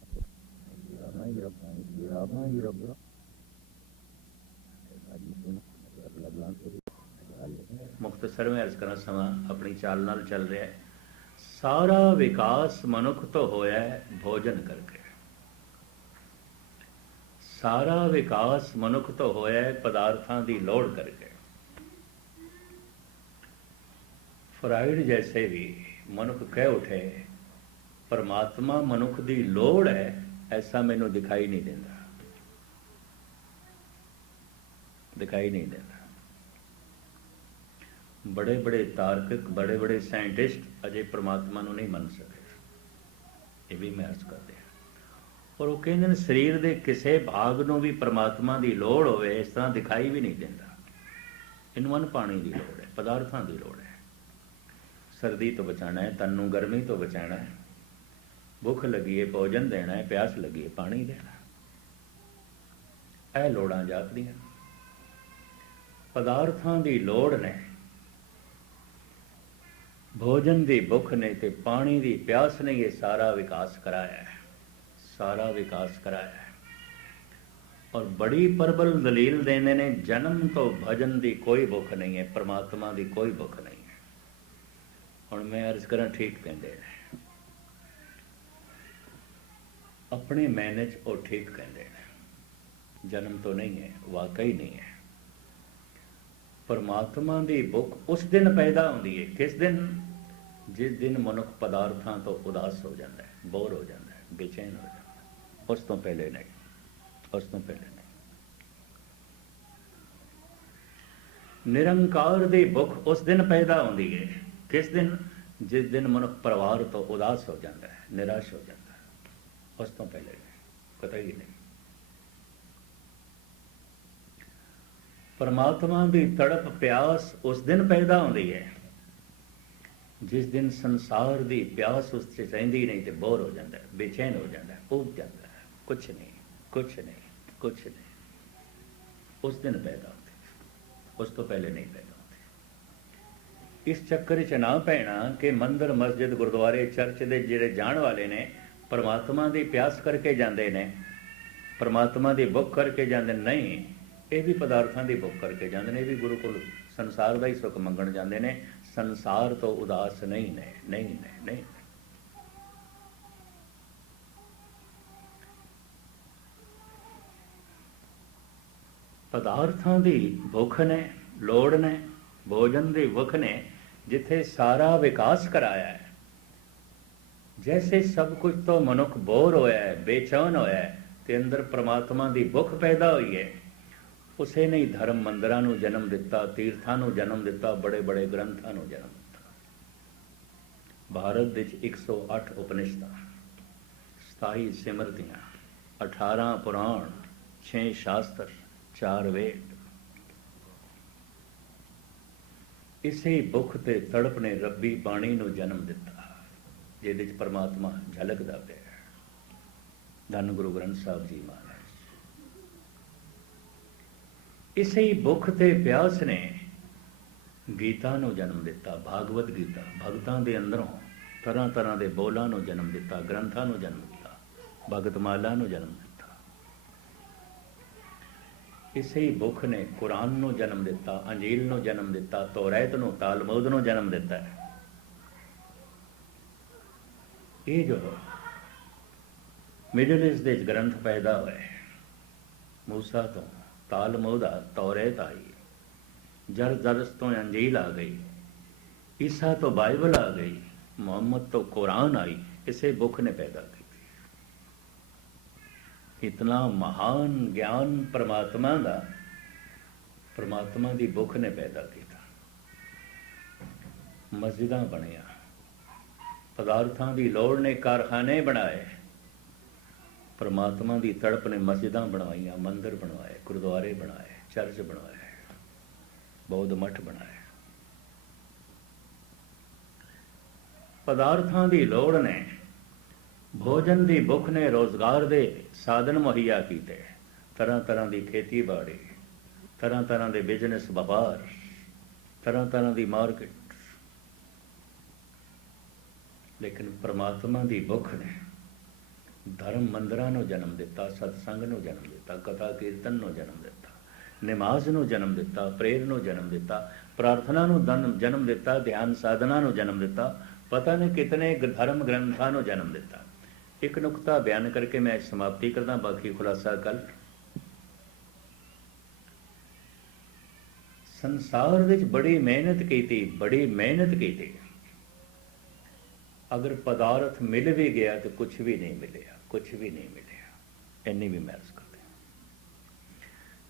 मुख्तसर में अर्ज करना समा अपनी चाल नाल चल रहा है। सारा विकास मनुख तो होया है भोजन करके, सारा विकास मनुख तो होया है पदार्थां की लोड़ करके। फ्राइड जैसे भी मनुख कह उठे परमात्मा मनुख की लोड़ है, ऐसा मैनू दिखाई नहीं देता, दिखाई नहीं देता। बड़े बड़े तार्किक बड़े बड़े साइंटिस्ट अजे परमात्मा नू नहीं मन सके, ये भी मैं अर्ज कर दिया। और वो कहते हैं शरीर के किसी भाग नू भी परमात्मा की लोड़ होवे इस तरह दिखाई भी नहीं देता। इनू मन पानी की लोड़ है, पदार्थों की लोड़ है। सर्दी तो बचाना है, तन नू गर्मी तो बचाना है, भुख लगी है भोजन देना है, प्यास लगी है पानी देना, यह लोड़ां जापदियां। पदार्थों की लोड़ ने, भोजन की भुख ने ते पानी की प्यास ने ये सारा विकास कराया है, सारा विकास कराया है। और बड़ी प्रबल दलील देने ने जन्म तो भजन की कोई भुख नहीं है, परमात्मा की कोई भुख नहीं है। हुण मैं अर्ज करा ठीक कहते हैं, अपने मैनेज और ठीक कहते हैं, जन्म तो नहीं है, वाकई नहीं है। परमात्मा की भुख उस दिन पैदा होती है, किस दिन? जिस दिन मनुख पदार्थों तो उदास हो जाता है, बोर हो जाता है, बेचैन हो जाता है, उस तो पहले नहीं, उस तो पहले नहीं। निरंकार की भुख उस दिन पैदा होती है, किस दिन? जिस दिन मनुख परिवार तो उदास हो जाता है, निराश हो जाता है, उस तो पहले नहीं, पता ही नहीं। परमात्मा की तड़प प्यास उस दिन पैदा होती है जिस दिन संसार की प्यास उससे रहिंदी नहीं तो बोर हो जाता है, बेचैन हो जाता है, उब जाता है, कुछ नहीं कुछ नहीं कुछ नहीं, उस दिन पैदा होती, उस तो पहले नहीं पैदा होती। इस चक्कर च ना पैना कि मंदिर मस्जिद गुरुद्वारे चर्च के जिहड़े जाण वाले ने परमात्मा की प्यास करके जाते हैं, परमात्मा की भुख करके जाते नहीं, ये भी पदार्थों की भुख करके जाते हैं, ये भी गुरु को संसार का ही सुख मंगण जाते हैं। संसार तो उदास नहीं ने, नहीं ने, नहीं। पदार्थों की भुख ने, लोड़ ने, भोजन की भुख ने जिथे सारा विकास कराया है, जैसे सब कुछ तो मनुख बोर होया है, बेचैन होया है, ते अंदर परमात्मा की भुख पैदा हुई है। उसे ने धर्म मंदिरां नूं जन्म दिता, तीर्थां नूं जन्म दिता, बड़े बड़े ग्रंथां नूं जन्म दिता। भारत विच 108 उपनिषदां, 27 सिमरतियां, 18 पुराण, 6 शास्त्र, 4 वेद। इसे भुख ते तड़प ने रब्बी बाणी नूं जन्म दिता, जिहदे च परमात्मा झलकदा पिया। धन गुरु ग्रंथ साहब जी महाराज। इसे ही भुख ते प्यास ने गीता नूं जन्म दिता, भागवत गीता, भगतां दे अंदरों तरह तरह के बोलां नूं जन्म दिता, ग्रंथां नूं जन्म दिता, भगतमाला नूं जन्म दिता। इसे ही भुख ने कुरान नूं जन्म दिता, अंजील नूं जन्म दिता, तौरैत नूं, तालमुद नूं जन्म दिता है। ये जो मिडल ईस्ट दे ग्रंथ पैदा हुए, मूसा तो तालमुद, तौरैत आई, जरदरस तो अंजील आ गई, ईसा तो बाइबल आ गई, मोहम्मद तो कुरान आई। इसे भुख ने पैदा की थी। इतना महान ज्ञान परमात्मा का, परमात्मा की भुख ने पैदा किया। मस्जिदां बनिया, पदार्थां की लोड़ ने कारखाने बनाए, परमात्मा की तड़प ने मस्जिदां बनवाइया, मंदिर बनवाए, गुरुद्वारे बनाए, चर्च बनवाए, बौद्ध मठ बनाए। पदार्थां की लोड़ ने, भोजन की भुख ने रोज़गार के साधन मुहैया किए, तरह तरह की खेतीबाड़ी, तरह तरह के बिजनेस व्यापार, तरह तरह की मार्केट। लेकिन परमात्मा की भुख ने धर्म मंदिरां नूं जन्म दिता, सत्संग नूं जन्म दिता, कथा कीर्तन नूं जन्म दिता, नमाज नूं जन्म दिता, प्रेर नूं जन्म दिता, प्रार्थना नूं जन्म दिता, ध्यान साधना नूं जन्म दिता, पता नहीं कितने धर्म ग्रंथां नूं जन्म दिता। एक नुकता बयान करके मैं समाप्ति करदा, बाकी खुलासा कल। संसार विच बड़ी मेहनत की, बड़ी मेहनत की, अगर पदार्थ मिल भी गया तो कुछ भी नहीं मिलेगा, कुछ भी नहीं मिलेगा। इन्नी भी महसूस करते हैं।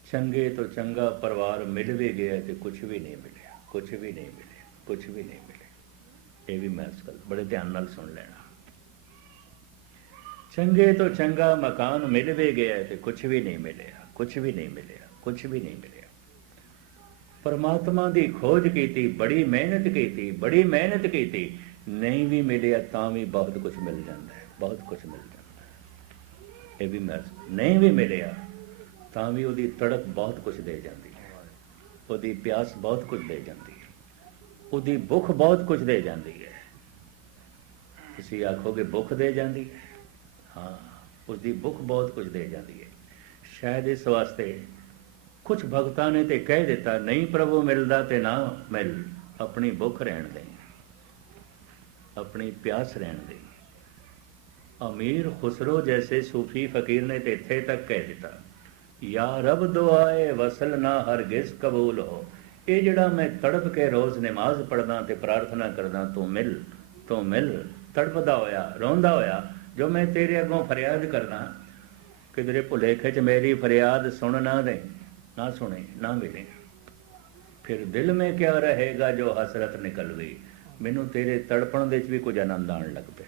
चंगे तो चंगा परिवार मिल भी गया तो कुछ भी नहीं मिलेगा, कुछ भी नहीं मिले, कुछ भी नहीं मिले। ये भी महसूस कर, बड़े ध्यान नाल सुन लेना। चंगे तो चंगा मकान मिल भी गया तो कुछ भी नहीं मिलेगा, कुछ भी नहीं मिलेगा, कुछ भी नहीं मिलेगा। परमात्मा की खोज की, बड़ी मेहनत की, बड़ी मेहनत की, नहीं भी मिले तो भी बहुत कुछ मिल जाता है, बहुत कुछ मिल जाता है। ये भी महसूस, नहीं भी मिले तो भी उसकी तड़प बहुत कुछ दे जाती है, उसकी प्यास बहुत कुछ दे जाती है, उसकी भुख बहुत कुछ दे जाती है। तुसीं आखोगे भुख दे जाती है, हाँ, उसकी भुख बहुत कुछ दे जाती है। शायद इस वास्ते कुछ भगतां ने तो कह दिता, नहीं प्रभु मिलता तो ना मिल, अपनी भुख रहन दे, अपनी प्यास रहन दे। अमीर खुसरो जैसे सूफी फकीर ने तो इत्थे तक कह दिता, या रब दुआए वसल ना हरगिज़ कबूल हो। ये जड़ा मैं तड़प के रोज़ नमाज पढ़दा ते प्रार्थना करदा, तू मिल, तू मिल, तड़पदा होया, रोंदा होया जो मैं तेरे अगों फरियाद करदा, किधरे भुलेखे च मेरी फरियाद सुन ना दे, ना सुने, ना मिले, फिर दिल में क्या रहेगा जो हसरत निकल गई। मैनू तेरे तड़पण दे भी कुछ आनंद आन लग पे,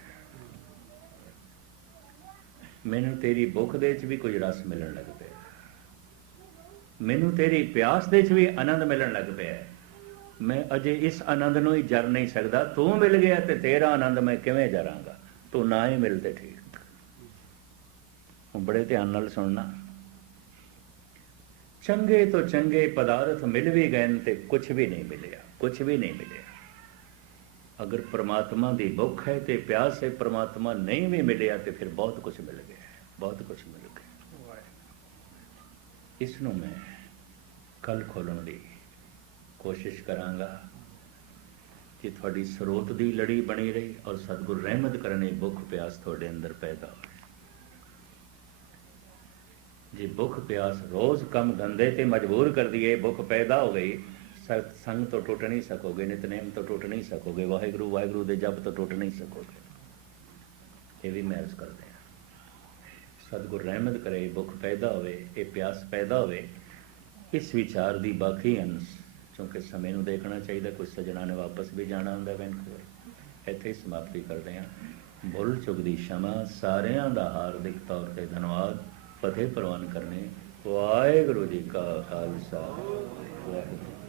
मैनू तेरी भुख दे भी कुछ रस मिलन लग पे, मैनू तेरी प्यास दे भी आनंद मिलन लग पे। मैं अजे इस आनंद नूं ही जर नहीं सकता, तू मिल गया तो तेरा आनंद मैं किवें जरांगा, तू ना ही मिलते ठीक। बड़े ध्यान नाल सुनना। चंगे तो चंगे पदार्थ मिल भी गए तो कुछ भी नहीं मिलेगा, कुछ भी नहीं मिलेगा। अगर परमात्मा की भुख है तो प्यास है, परमात्मा नहीं भी मिले तो फिर बहुत कुछ मिल गया, बहुत कुछ मिल गया। इसनों मैं कल खोलने की कोशिश करांगा कि थोड़ी स्रोत की लड़ी बनी रही और सतगुरु रहमत करने भुख प्यास थोड़े अंदर पैदा हो। जे भुख प्यास रोज़ कम धंधे ते मजबूर कर दिए, भुख पैदा हो गई, संग तो टुट नहीं सकोगे, नितनेम तो टुट नहीं सकोगे, वाहिगुरू वाहिगुरू दे जप तो टुट नहीं सकोगे। ये भी महसूस करते हैं। सतगुर रहमत करे, भुख पैदा होवे, ये प्यास पैदा होवे। इस विचार की बाकी अंश क्योंकि समय नूं देखना चाहिए, कुछ सज्जणा ने वापस भी जाना हुंदा वैनकूवर। इत्थे समाप्ति करते हैं। भुल चुक दी क्षमा, सारियां दा हार्दिक तौर ते धन्यवाद। फतेह प्रवान करने। वाहिगुरू जी का खालसा, वाहिगुरू।